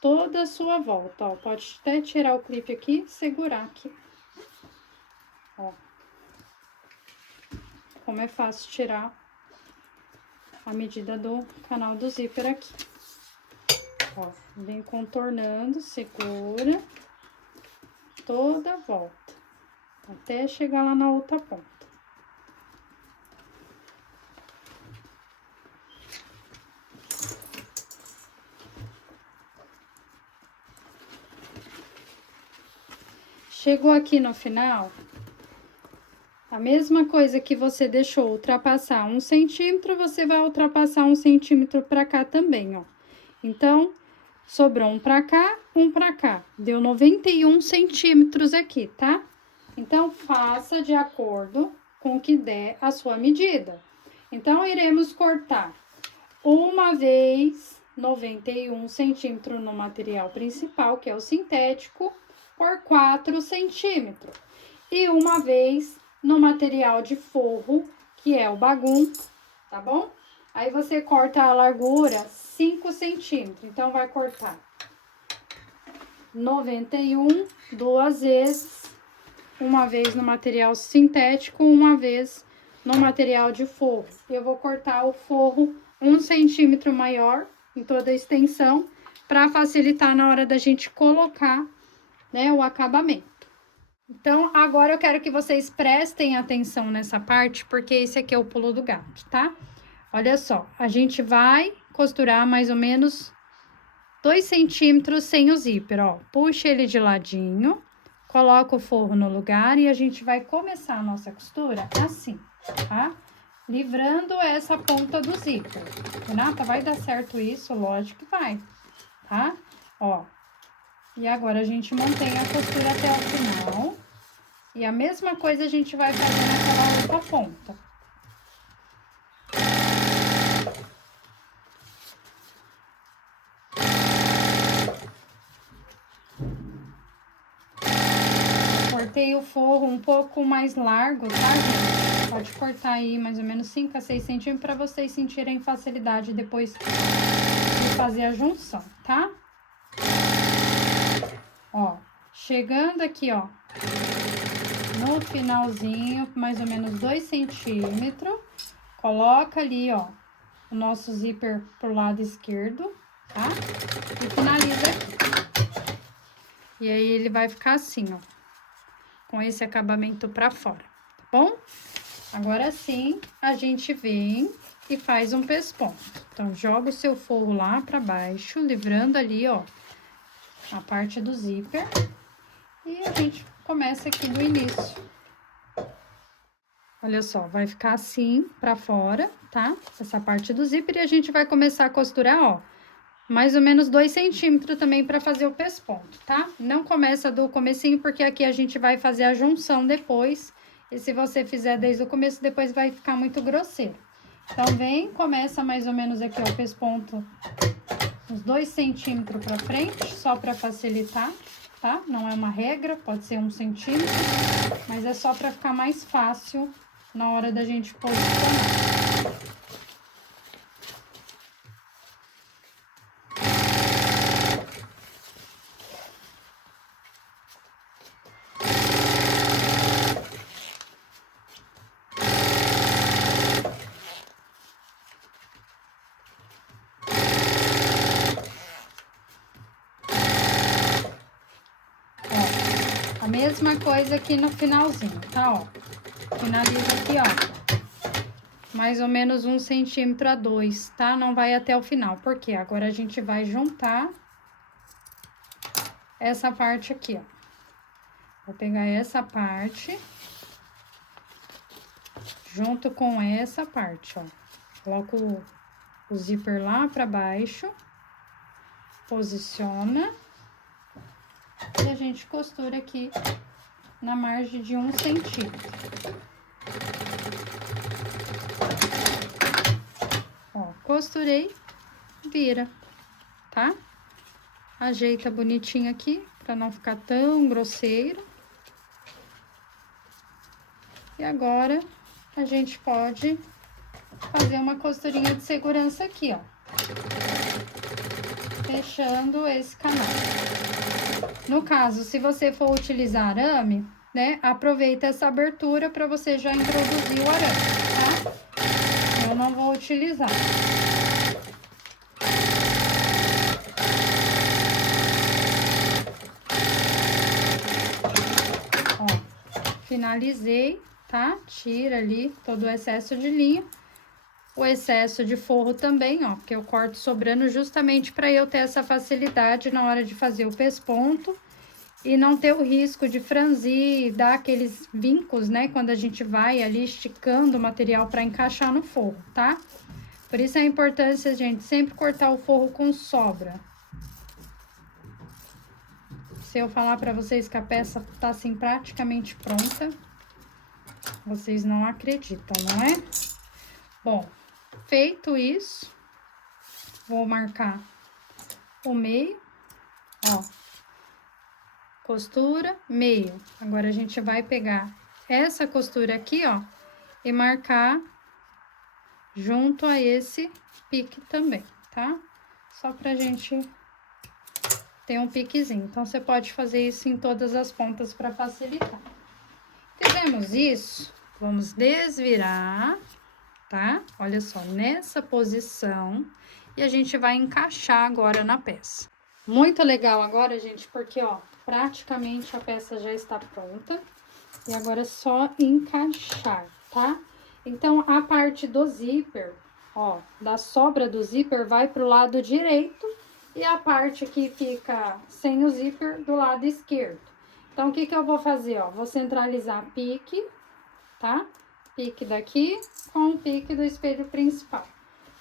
toda a sua volta, ó. Pode até tirar o clipe aqui e segurar aqui. Ó. Como é fácil tirar a medida do canal do zíper aqui. Ó, vem contornando, segura toda a volta, até chegar lá na outra ponta. Chegou aqui no final, a mesma coisa que você deixou ultrapassar 1 centímetro, você vai ultrapassar 1 centímetro pra cá também, ó. Então, sobrou um pra cá, um pra cá. Deu 91 centímetros aqui, tá? Então, faça de acordo com o que der a sua medida. Então, iremos cortar uma vez 91 centímetros no material principal, que é o sintético, por 4 centímetros. E uma vez no material de forro, que é o bagum, tá bom? Aí você corta a largura 5 centímetros, então vai cortar 91 duas vezes, uma vez no material sintético, uma vez no material de forro. Eu vou cortar o forro 1 centímetro maior em toda a extensão, para facilitar na hora da gente colocar, né, o acabamento. Então, agora eu quero que vocês prestem atenção nessa parte, porque esse aqui é o pulo do gato, tá? Olha só, a gente vai costurar mais ou menos 2 centímetros sem o zíper, ó. Puxa ele de ladinho, coloca o forro no lugar e a gente vai começar a nossa costura assim, tá? Livrando essa ponta do zíper. Renata, vai dar certo isso? Lógico que vai, tá? Ó. E agora a gente mantém a costura até o final. E a mesma coisa a gente vai fazer naquela outra ponta. Cortei o forro um pouco mais largo, tá, gente? Pode cortar aí mais ou menos 5 a 6 centímetros para vocês sentirem facilidade depois de fazer a junção, tá? Ó, chegando aqui, ó, no finalzinho, mais ou menos 2 centímetros, coloca ali, ó, o nosso zíper pro lado esquerdo, tá? E finaliza aqui. E aí, ele vai ficar assim, ó, com esse acabamento pra fora, tá bom? Agora sim, a gente vem e faz um pesponto. Então, joga o seu forro lá pra baixo, livrando ali, ó, a parte do zíper. E a gente começa aqui do início. Olha só, vai ficar assim pra fora, tá? Essa parte do zíper, e a gente vai começar a costurar, ó, mais ou menos 2 centímetros também pra fazer o pesponto, tá? Não começa do comecinho, porque aqui a gente vai fazer a junção depois. E se você fizer desde o começo, depois vai ficar muito grosseiro. Então, vem, começa mais ou menos aqui, ó, o pesponto uns 2 centímetros pra frente, só pra facilitar, tá? Não é uma regra, pode ser 1 centímetro, mas é só pra ficar mais fácil na hora da gente posicionar. A mesma coisa aqui no finalzinho, tá, ó? Finaliza aqui, ó, mais ou menos 1 centímetro a 2, tá? Não vai até o final, porque agora a gente vai juntar essa parte aqui, ó. Vou pegar essa parte junto com essa parte, ó. Coloco o zíper lá pra baixo, posiciona. E a gente costura aqui na margem de 1 centímetro. Ó, costurei, vira, tá? Ajeita bonitinho aqui, pra não ficar tão grosseiro. E agora, a gente pode fazer uma costurinha de segurança aqui, ó. Fechando esse canal. No caso, se você for utilizar arame, né, aproveita essa abertura para você já introduzir o arame, tá? Eu não vou utilizar. Ó, finalizei, tá? Tira ali todo o excesso de linha. O excesso de forro também, ó, porque eu corto sobrando justamente para eu ter essa facilidade na hora de fazer o pesponto e não ter o risco de franzir, dar aqueles vincos, né, quando a gente vai ali esticando o material para encaixar no forro, tá? Por isso a importância, gente, sempre cortar o forro com sobra. Se eu falar para vocês que a peça tá assim praticamente pronta, vocês não acreditam, não é? Bom, feito isso, vou marcar o meio, ó, costura, meio. Agora, a gente vai pegar essa costura aqui, ó, e marcar junto a esse pique também, tá? Só pra gente ter um piquezinho. Então, você pode fazer isso em todas as pontas para facilitar. Fizemos isso, vamos desvirar, tá? Olha só, nessa posição, e a gente vai encaixar agora na peça. Muito legal agora, gente, porque, ó, praticamente a peça já está pronta. E agora é só encaixar, tá? Então, a parte do zíper, ó, da sobra do zíper vai pro lado direito e a parte que fica sem o zíper do lado esquerdo. Então, o que que eu vou fazer, ó? Vou centralizar pique, tá? Pique daqui com o pique do espelho principal.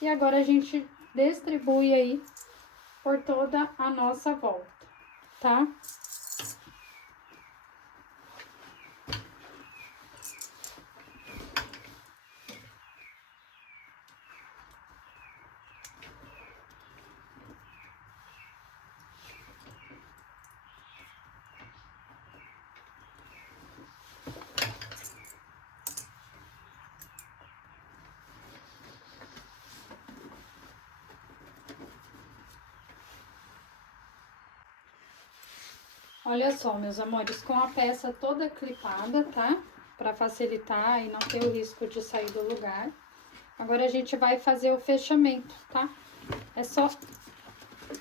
E agora a gente distribui aí por toda a nossa volta, tá? Olha só, meus amores, com a peça toda clipada, tá? Pra facilitar e não ter o risco de sair do lugar. Agora, a gente vai fazer o fechamento, tá? É só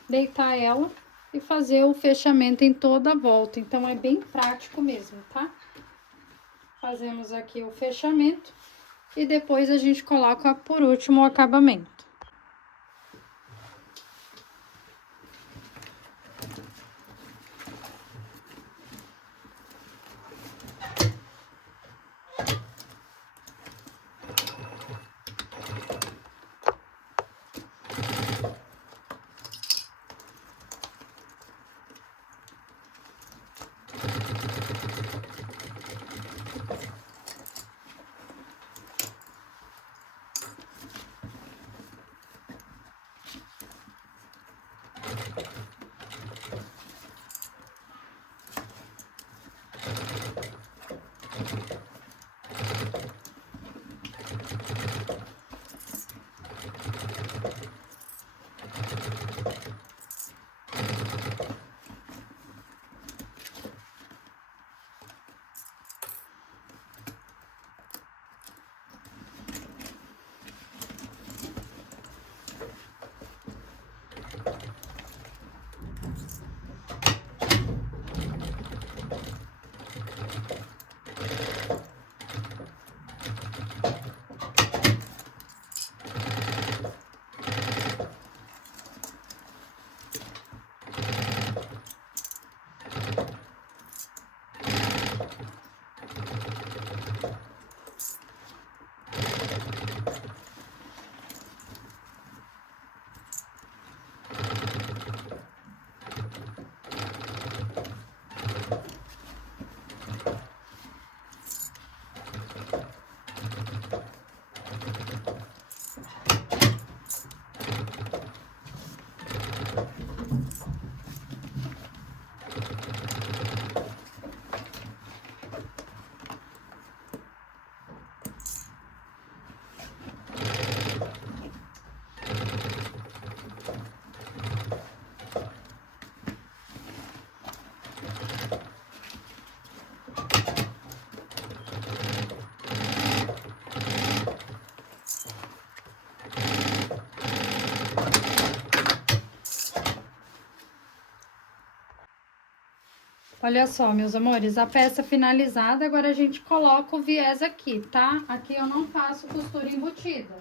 deitar ela e fazer o fechamento em toda a volta. Então, é bem prático mesmo, tá? Fazemos aqui o fechamento e depois a gente coloca, por último, o acabamento. Olha só, meus amores, a peça finalizada, agora a gente coloca o viés aqui, tá? Aqui eu não faço costura embutida.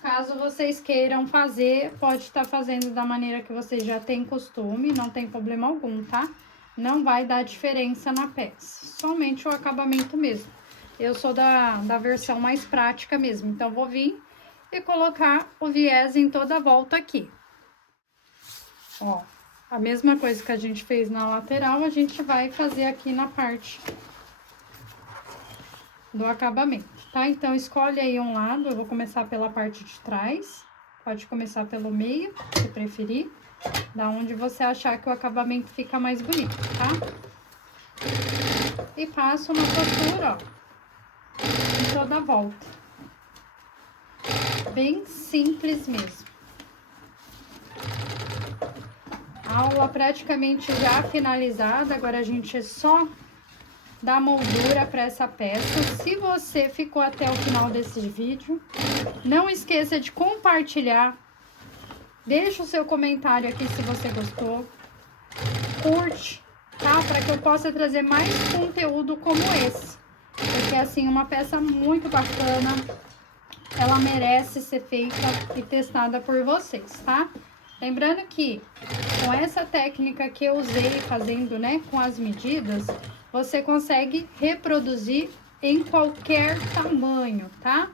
Caso vocês queiram fazer, pode estar fazendo da maneira que vocês já têm costume, não tem problema algum, tá? Não vai dar diferença na peça, somente o acabamento mesmo. Eu sou da versão mais prática mesmo, então vou vir e colocar o viés em toda a volta aqui. Ó. A mesma coisa que a gente fez na lateral, a gente vai fazer aqui na parte do acabamento, tá? Então, escolhe aí um lado, eu vou começar pela parte de trás, pode começar pelo meio, se preferir, da onde você achar que o acabamento fica mais bonito, tá? E passo uma costura, ó, toda a volta. Bem simples mesmo. Aula praticamente já finalizada, agora a gente só dá moldura para essa peça. Se você ficou até o final desse vídeo, não esqueça de compartilhar, deixa o seu comentário aqui se você gostou, curte, tá? Para que eu possa trazer mais conteúdo como esse, porque assim, uma peça muito bacana, ela merece ser feita e testada por vocês, tá? Lembrando que com essa técnica que eu usei fazendo, né, com as medidas, você consegue reproduzir em qualquer tamanho, tá?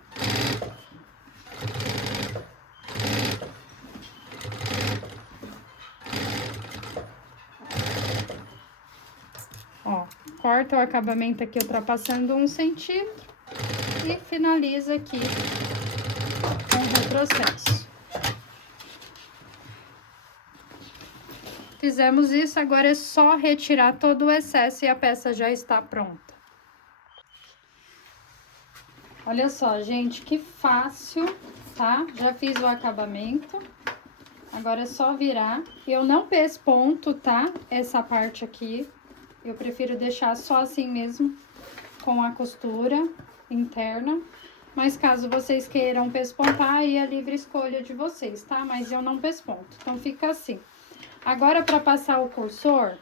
Ó, corta o acabamento aqui ultrapassando 1 centímetro e finaliza aqui com o retrocesso. Fizemos isso, agora é só retirar todo o excesso e a peça já está pronta. Olha só, gente, que fácil, tá? Já fiz o acabamento. Agora é só virar. Eu não pesponto, tá? Essa parte aqui. Eu prefiro deixar só assim mesmo, com a costura interna. Mas caso vocês queiram pespontar, aí é livre escolha de vocês, tá? Mas eu não pesponto, então fica assim. Agora, para passar o cursor,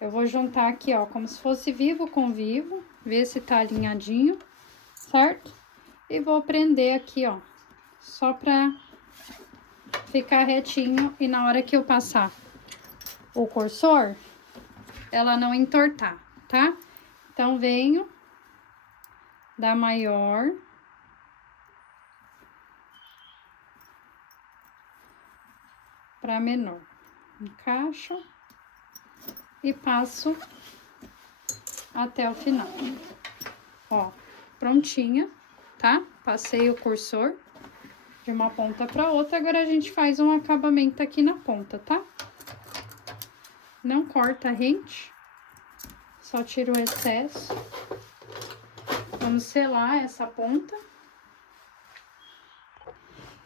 eu vou juntar aqui, ó, como se fosse vivo com vivo, ver se tá alinhadinho, certo? E vou prender aqui, ó, só pra ficar retinho e na hora que eu passar o cursor, ela não entortar, tá? Então, venho da maior pra menor. Encaixo e passo até o final. Ó, prontinha, tá? Passei o cursor de uma ponta para outra, agora a gente faz um acabamento aqui na ponta, tá? Não corta a rente, só tira o excesso. Vamos selar essa ponta.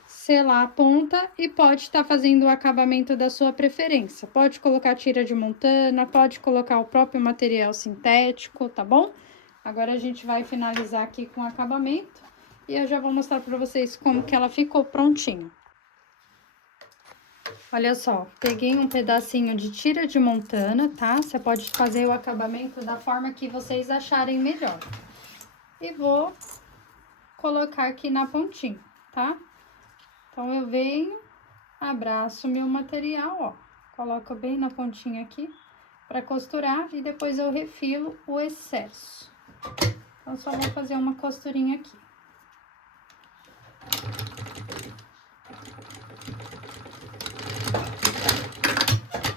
Selar a ponta e pode estar fazendo o acabamento da sua preferência. Pode colocar tira de montana, pode colocar o próprio material sintético, tá bom? Agora a gente vai finalizar aqui com o acabamento e eu já vou mostrar pra vocês como que ela ficou prontinha. Olha só, peguei um pedacinho de tira de montana, tá? Você pode fazer o acabamento da forma que vocês acharem melhor. E vou colocar aqui na pontinha, tá? Então, eu venho, abraço meu material, ó, coloco bem na pontinha aqui para costurar e depois eu refilo o excesso. Então, só vou fazer uma costurinha aqui.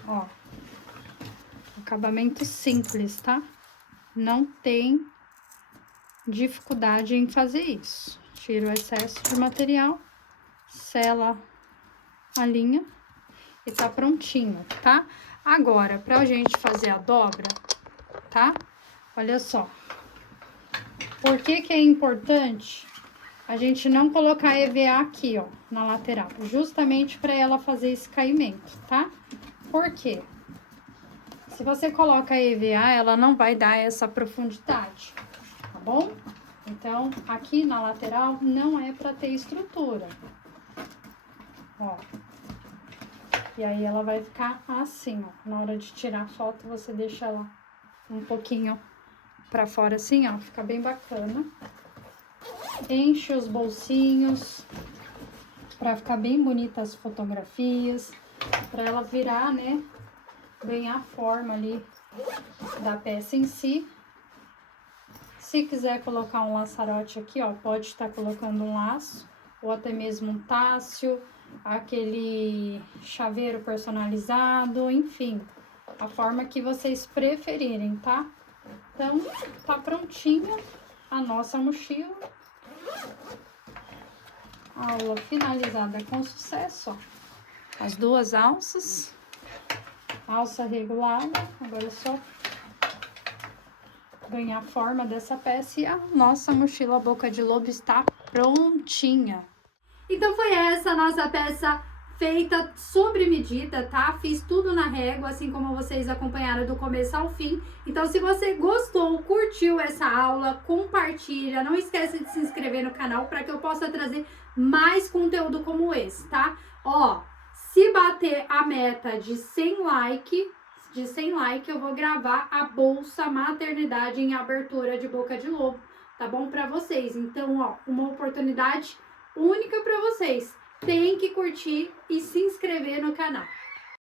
Ó, acabamento simples, tá? Não tem dificuldade em fazer isso. Tiro o excesso de material. Sela a linha e tá prontinho, tá? Agora, pra gente fazer a dobra, tá? Olha só. Por que que é importante a gente não colocar EVA aqui, ó, na lateral? Justamente pra ela fazer esse caimento, tá? Por quê? Se você coloca EVA, ela não vai dar essa profundidade, tá bom? Então, aqui na lateral não é pra ter estrutura. Ó, e aí ela vai ficar assim, ó. Na hora de tirar a foto, você deixa ela um pouquinho pra fora assim, ó. Fica bem bacana. Enche os bolsinhos pra ficar bem bonita as fotografias. Pra ela virar, né, bem a forma ali da peça em si. Se quiser colocar um laçarote aqui, ó, pode estar colocando um laço. Ou até mesmo um tássio, aquele chaveiro personalizado, enfim, a forma que vocês preferirem, tá? Então, tá prontinha a nossa mochila. Aula finalizada com sucesso, ó. As duas alças, alça regulada, agora é só ganhar forma dessa peça e a nossa mochila Boca de Lobo está prontinha. Então foi essa a nossa peça feita sobre medida, tá? Fiz tudo na régua, assim como vocês acompanharam do começo ao fim. Então, se você gostou, curtiu essa aula, compartilha. Não esqueça de se inscrever no canal para que eu possa trazer mais conteúdo como esse, tá? Ó, se bater a meta de 100 likes, eu vou gravar a bolsa maternidade em abertura de Boca de Lobo, tá bom? Para vocês. Então, ó, uma oportunidade única para vocês. Tem que curtir e se inscrever no canal.